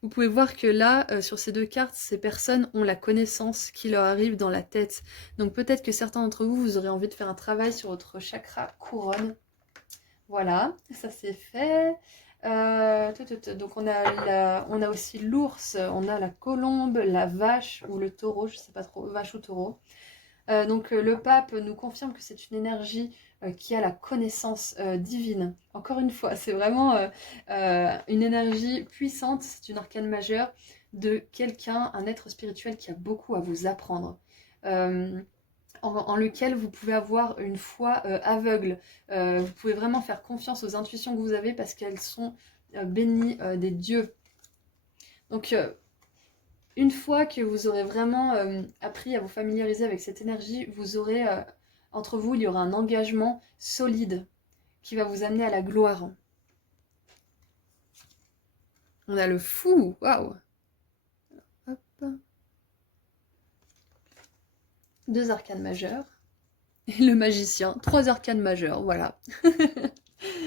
vous pouvez voir que là, sur ces deux cartes, ces personnes ont la connaissance qui leur arrive dans la tête. Donc peut-être que certains d'entre vous, vous aurez envie de faire un travail sur votre chakra couronne. Voilà, ça c'est fait. Donc on a aussi l'ours, on a la colombe, la vache ou le taureau, je sais pas trop, vache ou taureau. Donc le pape nous confirme que c'est une énergie qui a la connaissance divine. Encore une fois, c'est vraiment une énergie puissante, c'est une arcane majeure de quelqu'un, un être spirituel qui a beaucoup à vous apprendre. En lequel vous pouvez avoir une foi aveugle. Vous pouvez vraiment faire confiance aux intuitions que vous avez parce qu'elles sont bénies des dieux. Donc, une fois que vous aurez vraiment appris à vous familiariser avec cette énergie, vous aurez, entre vous, il y aura un engagement solide qui va vous amener à la gloire. On a le fou, waouh! Hop. 2 arcanes majeures. Et le magicien, 3 arcanes majeures, voilà.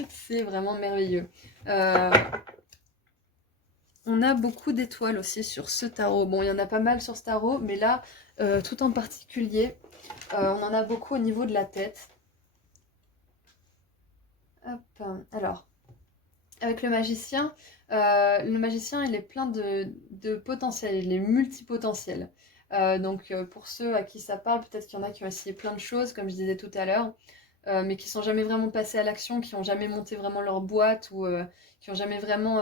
C'est vraiment merveilleux. On a beaucoup d'étoiles aussi sur ce tarot. Bon, il y en a pas mal sur ce tarot, mais là, tout en particulier, on en a beaucoup au niveau de la tête. Hop, alors, avec le magicien, il est plein de potentiel, il est multipotentiel. Donc, pour ceux à qui ça parle, peut-être qu'il y en a qui ont essayé plein de choses, comme je disais tout à l'heure, mais qui sont jamais vraiment passés à l'action, qui n'ont jamais monté vraiment leur boîte ou qui n'ont jamais vraiment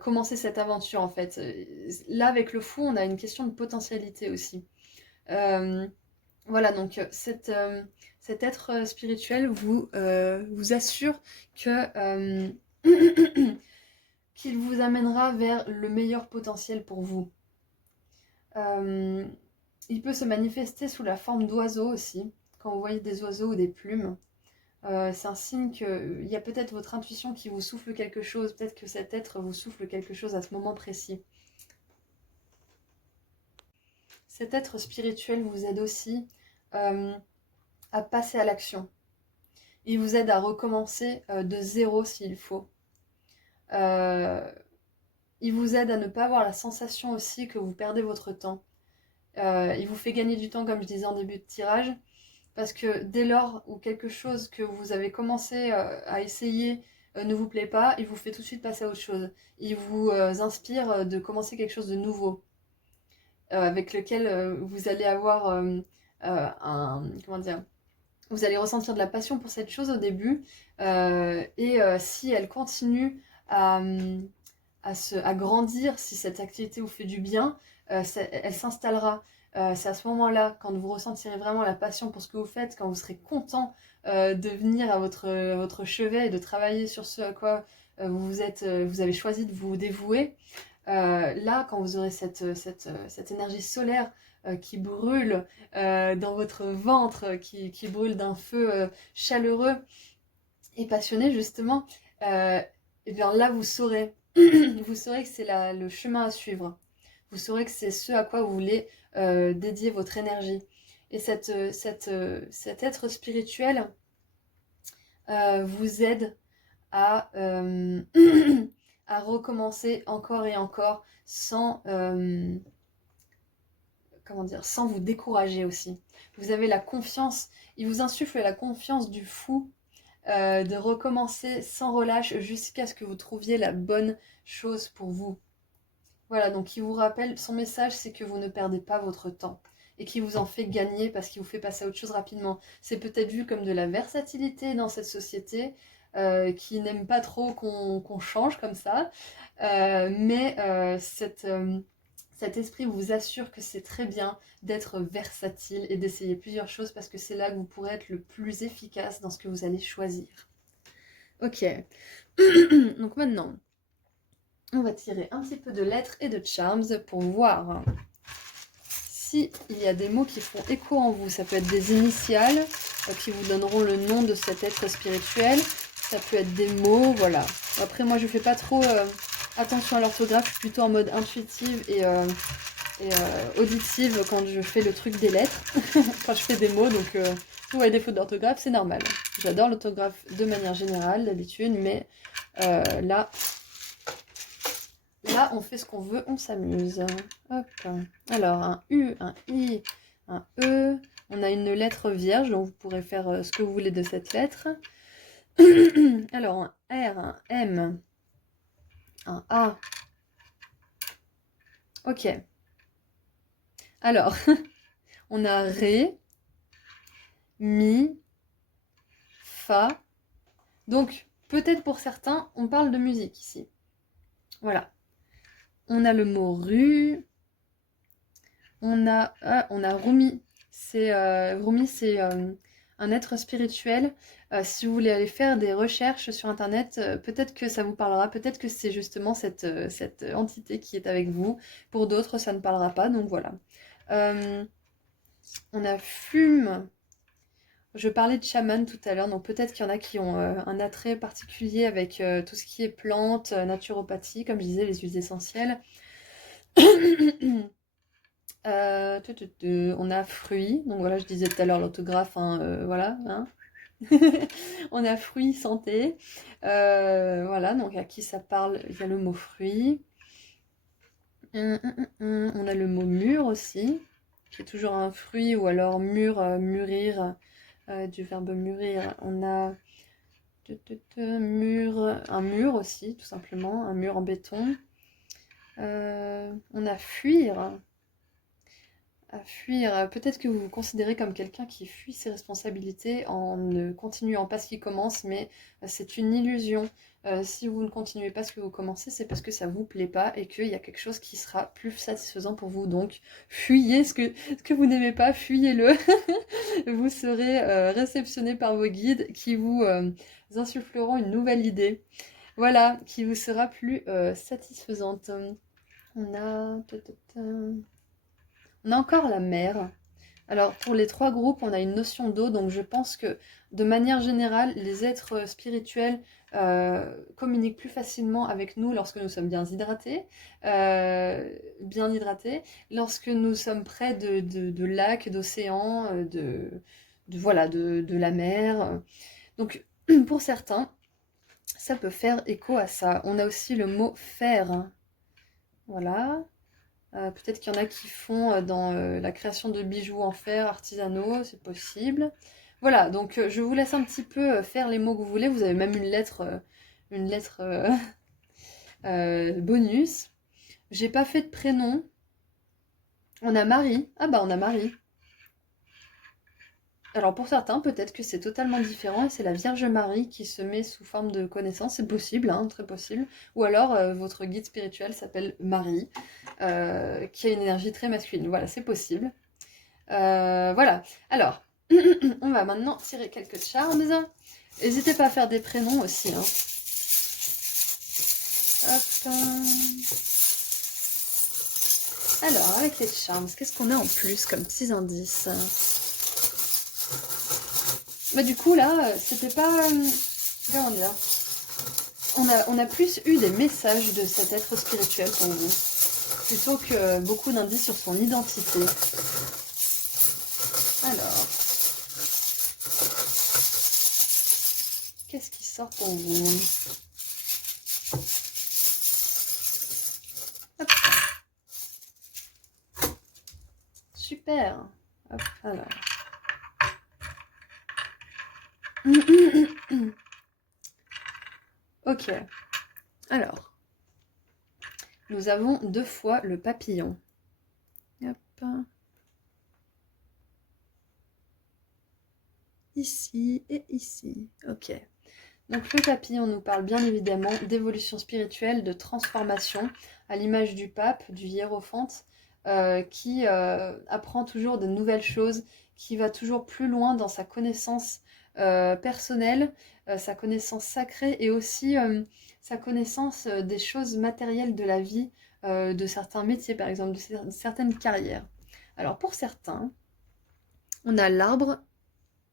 commencé cette aventure en fait. Là avec le fou, on a une question de potentialité aussi. Voilà, donc cet être spirituel vous assure que qu'il vous amènera vers le meilleur potentiel pour vous. Il peut se manifester sous la forme d'oiseaux aussi, quand vous voyez des oiseaux ou des plumes. C'est un signe qu'il y a peut-être votre intuition qui vous souffle quelque chose, peut-être que cet être vous souffle quelque chose à ce moment précis. Cet être spirituel vous aide aussi à passer à l'action. Il vous aide à recommencer de zéro s'il faut. Il vous aide à ne pas avoir la sensation aussi que vous perdez votre temps. Il vous fait gagner du temps, comme je disais en début de tirage, parce que dès lors où quelque chose que vous avez commencé à essayer ne vous plaît pas, il vous fait tout de suite passer à autre chose. Il vous inspire de commencer quelque chose de nouveau, avec lequel vous allez avoir comment dire, vous allez ressentir de la passion pour cette chose au début, et si elle continue à grandir, si cette activité vous fait du bien, elle s'installera. C'est à ce moment-là, quand vous ressentirez vraiment la passion pour ce que vous faites, quand vous serez content de venir à votre chevet et de travailler sur ce à quoi vous avez choisi de vous dévouer, là, quand vous aurez cette énergie solaire qui brûle dans votre ventre, qui brûle d'un feu chaleureux et passionné, justement, et bien là, vous saurez, vous saurez que c'est le chemin à suivre. Vous saurez que c'est ce à quoi vous voulez dédier votre énergie. Et cet être spirituel vous aide à, à recommencer encore et encore sans, comment dire, sans vous décourager aussi. Vous avez la confiance, il vous insuffle la confiance du fou de recommencer sans relâche jusqu'à ce que vous trouviez la bonne chose pour vous. Voilà, donc il vous rappelle, son message c'est que vous ne perdez pas votre temps et qu'il vous en fait gagner parce qu'il vous fait passer à autre chose rapidement. C'est peut-être vu comme de la versatilité dans cette société qui n'aime pas trop qu'on change comme ça, mais cet esprit vous assure que c'est très bien d'être versatile et d'essayer plusieurs choses parce que c'est là que vous pourrez être le plus efficace dans ce que vous allez choisir. Ok, donc maintenant, on va tirer un petit peu de lettres et de charms pour voir si il y a des mots qui font écho en vous. Ça peut être des initiales qui vous donneront le nom de cet être spirituel. Ça peut être des mots, voilà. Après, moi, je fais pas trop attention à l'orthographe. Je suis plutôt en mode intuitive et auditive quand je fais le truc des lettres. Quand je fais des mots, donc si vous voyez des fautes d'orthographe, c'est normal. J'adore l'orthographe de manière générale, d'habitude, mais là, on fait ce qu'on veut, on s'amuse. Hop. Alors, un U, un I, un E. On a une lettre vierge, donc vous pourrez faire ce que vous voulez de cette lettre. Alors, un R, un M, un A. Ok. Alors, on a Ré, Mi, Fa. Donc, peut-être pour certains, on parle de musique ici. Voilà. On a le mot rue. On a Rumi. Rumi, c'est un être spirituel. Si vous voulez aller faire des recherches sur Internet, peut-être que ça vous parlera. Peut-être que c'est justement cette entité qui est avec vous. Pour d'autres, ça ne parlera pas. Donc voilà. On a Fume. Je parlais de chaman tout à l'heure, donc peut-être qu'il y en a qui ont un attrait particulier avec tout ce qui est plantes, naturopathie, comme je disais, les huiles essentielles. On a fruits, donc voilà, je disais tout à l'heure l'orthographe, hein, voilà. Hein. On a fruits, santé. Voilà, donc à qui ça parle, il y a le mot fruit. On a le mot mûr aussi, qui est toujours un fruit, ou alors mûrir, du verbe mûrir. On a un mur aussi, tout simplement, un mur en béton. On a fuir. à fuir. Peut-être que vous vous considérez comme quelqu'un qui fuit ses responsabilités en ne continuant pas ce qui commence, mais c'est une illusion. Si vous ne continuez pas ce que vous commencez, c'est parce que ça vous plaît pas et qu'il y a quelque chose qui sera plus satisfaisant pour vous. Donc, fuyez ce que vous n'aimez pas, fuyez-le. Vous serez réceptionné par vos guides qui vous insuffleront une nouvelle idée. Voilà, qui vous sera plus satisfaisante. On a... On a encore la mer. Alors, pour les 3 groupes, on a une notion d'eau, donc je pense que, de manière générale, les êtres spirituels communiquent plus facilement avec nous lorsque nous sommes bien hydratés, lorsque nous sommes près de lacs, d'océans, voilà, de la mer. Donc, pour certains, ça peut faire écho à ça. On a aussi le mot fer. Voilà. Peut-être qu'il y en a qui font dans la création de bijoux en fer artisanaux, c'est possible. Voilà, donc je vous laisse un petit peu faire les mots que vous voulez. Vous avez même une lettre bonus. J'ai pas fait de prénom. On a Marie. Ah bah on a Marie. Alors pour certains, peut-être que c'est totalement différent et c'est la Vierge Marie qui se met sous forme de connaissance, c'est possible, hein, très possible. Ou alors votre guide spirituel s'appelle Marie, qui a une énergie très masculine. Voilà, c'est possible. Voilà, alors, on va maintenant tirer quelques charms. N'hésitez pas à faire des prénoms aussi. Hein. Hop. Alors, avec les charms, qu'est-ce qu'on a en plus comme petits indices? Bah du coup là, c'était pas... comment dire, on a plus eu des messages de cet être spirituel pour vous, plutôt que beaucoup d'indices sur son identité. Alors, qu'est-ce qui sort pour vous? Hop. Super. Hop, alors. Ok. Alors, nous avons 2 fois le papillon. Hop. Ici et ici. Ok. Donc le papillon nous parle bien évidemment d'évolution spirituelle, de transformation, à l'image du pape, du hiérophante, qui apprend toujours de nouvelles choses, qui va toujours plus loin dans sa connaissance personnelle, sa connaissance sacrée et aussi sa connaissance des choses matérielles de la vie, de certains métiers par exemple, de certaines carrières. Alors pour certains, on a l'arbre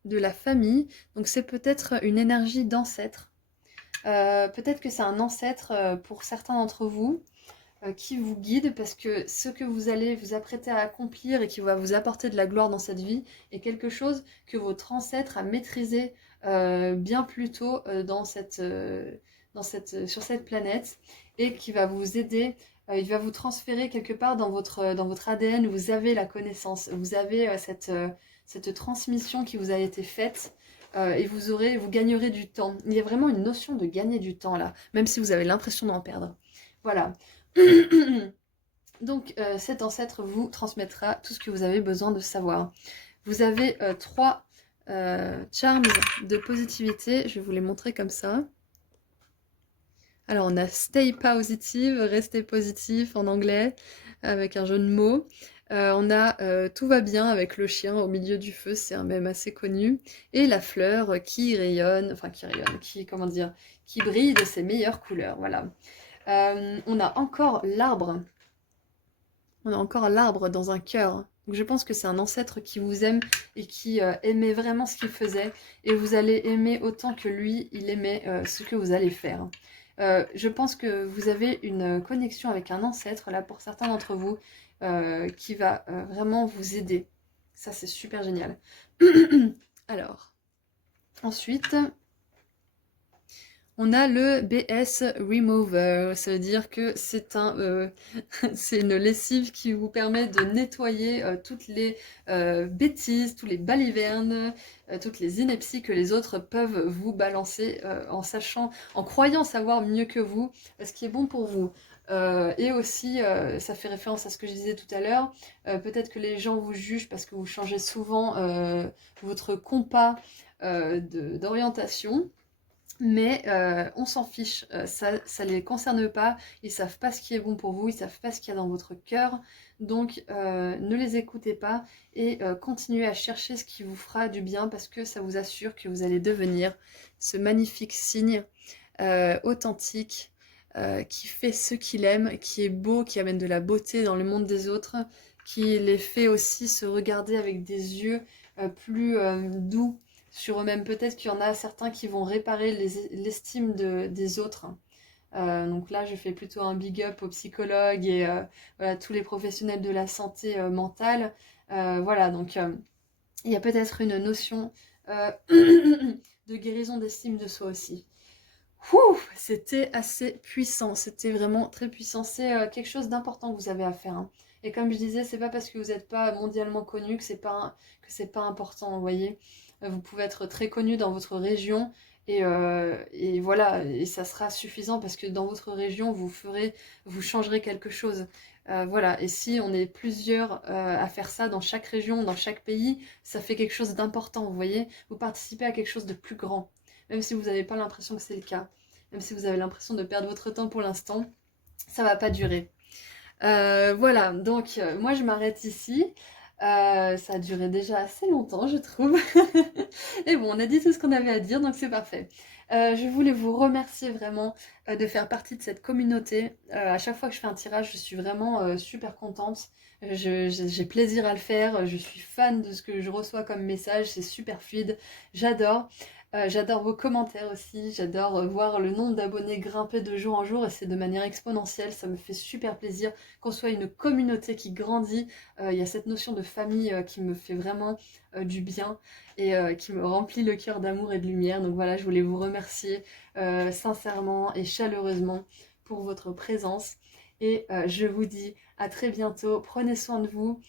de la famille, donc c'est peut-être une énergie d'ancêtre. Peut-être que c'est un ancêtre pour certains d'entre vous qui vous guide parce que ce que vous allez vous apprêter à accomplir et qui va vous apporter de la gloire dans cette vie est quelque chose que votre ancêtre a maîtrisé bien plus tôt sur cette planète et qui va vous aider. Il va vous transférer quelque part dans votre ADN. Vous avez la connaissance, vous avez cette transmission qui vous a été faite. Et vous gagnerez du temps. Il y a vraiment une notion de gagner du temps là, même si vous avez l'impression d'en perdre. Voilà. Donc cet ancêtre vous transmettra tout ce que vous avez besoin de savoir. Vous avez 3 charms de positivité, je vais vous les montrer comme ça. Alors on a stay positive, rester positif en anglais, avec un jeu de mots. On a tout va bien avec le chien au milieu du feu, c'est un mème assez connu. Et la fleur qui rayonne, comment dire, qui brille de ses meilleures couleurs, voilà. On a encore l'arbre. On a encore l'arbre dans un cœur. Donc je pense que c'est un ancêtre qui vous aime et qui aimait vraiment ce qu'il faisait. Et vous allez aimer autant que lui, il aimait ce que vous allez faire. Je pense que vous avez une connexion avec un ancêtre, là, pour certains d'entre vous, qui va vraiment vous aider. Ça, c'est super génial. Alors, ensuite, On a le BS Remover, ça veut dire que c'est c'est une lessive qui vous permet de nettoyer toutes les bêtises, tous les balivernes, toutes les inepties que les autres peuvent vous balancer en croyant savoir mieux que vous ce qui est bon pour vous. Et aussi, ça fait référence à ce que je disais tout à l'heure, peut-être que les gens vous jugent parce que vous changez souvent votre compas d'orientation. Mais on s'en fiche, ça les concerne pas, ils savent pas ce qui est bon pour vous, ils savent pas ce qu'il y a dans votre cœur, donc ne les écoutez pas et continuez à chercher ce qui vous fera du bien parce que ça vous assure que vous allez devenir ce magnifique signe authentique qui fait ce qu'il aime, qui est beau, qui amène de la beauté dans le monde des autres, qui les fait aussi se regarder avec des yeux plus doux sur eux-mêmes. Peut-être qu'il y en a certains qui vont réparer l'estime des autres. Donc là, je fais plutôt un big up aux psychologues et voilà, tous les professionnels de la santé mentale. Voilà, donc il y a peut-être une notion de guérison d'estime de soi aussi. Ouh, c'était assez puissant, c'était vraiment très puissant. C'est quelque chose d'important que vous avez à faire, hein. Et comme je disais, c'est pas parce que vous n'êtes pas mondialement connu que c'est pas important, vous voyez. Vous pouvez être très connu dans votre région et voilà, et ça sera suffisant parce que dans votre région, vous changerez quelque chose. Voilà, et si on est plusieurs à faire ça dans chaque région, dans chaque pays, ça fait quelque chose d'important, vous voyez. Vous participez à quelque chose de plus grand, même si vous n'avez pas l'impression que c'est le cas. Même si vous avez l'impression de perdre votre temps pour l'instant, ça va pas durer. Voilà, donc moi je m'arrête ici. Ça a duré déjà assez longtemps, je trouve. Et bon, on a dit tout ce qu'on avait à dire, donc c'est parfait. Je voulais vous remercier vraiment de faire partie de cette communauté. À chaque fois que je fais un tirage, je suis vraiment super contente. J'ai plaisir à le faire. Je suis fan de ce que je reçois comme message. C'est super fluide. J'adore. J'adore vos commentaires aussi, j'adore voir le nombre d'abonnés grimper de jour en jour et c'est de manière exponentielle, ça me fait super plaisir qu'on soit une communauté qui grandit. Il y a cette notion de famille qui me fait vraiment du bien et qui me remplit le cœur d'amour et de lumière. Donc voilà, je voulais vous remercier sincèrement et chaleureusement pour votre présence et je vous dis à très bientôt, prenez soin de vous.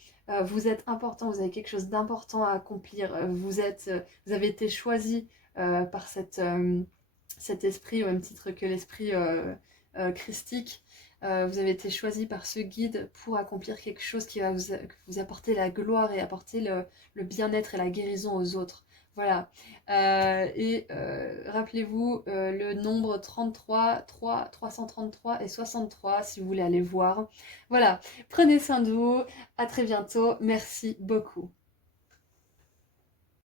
Vous êtes important, vous avez quelque chose d'important à accomplir, vous avez été choisi par cet esprit, au même titre que l'esprit christique. Vous avez été choisi par ce guide pour accomplir quelque chose qui va vous apporter la gloire et apporter le bien-être et la guérison aux autres. Voilà. Rappelez-vous le nombre 33, 333 et 63 si vous voulez aller voir. Voilà. Prenez soin de vous. À très bientôt. Merci beaucoup.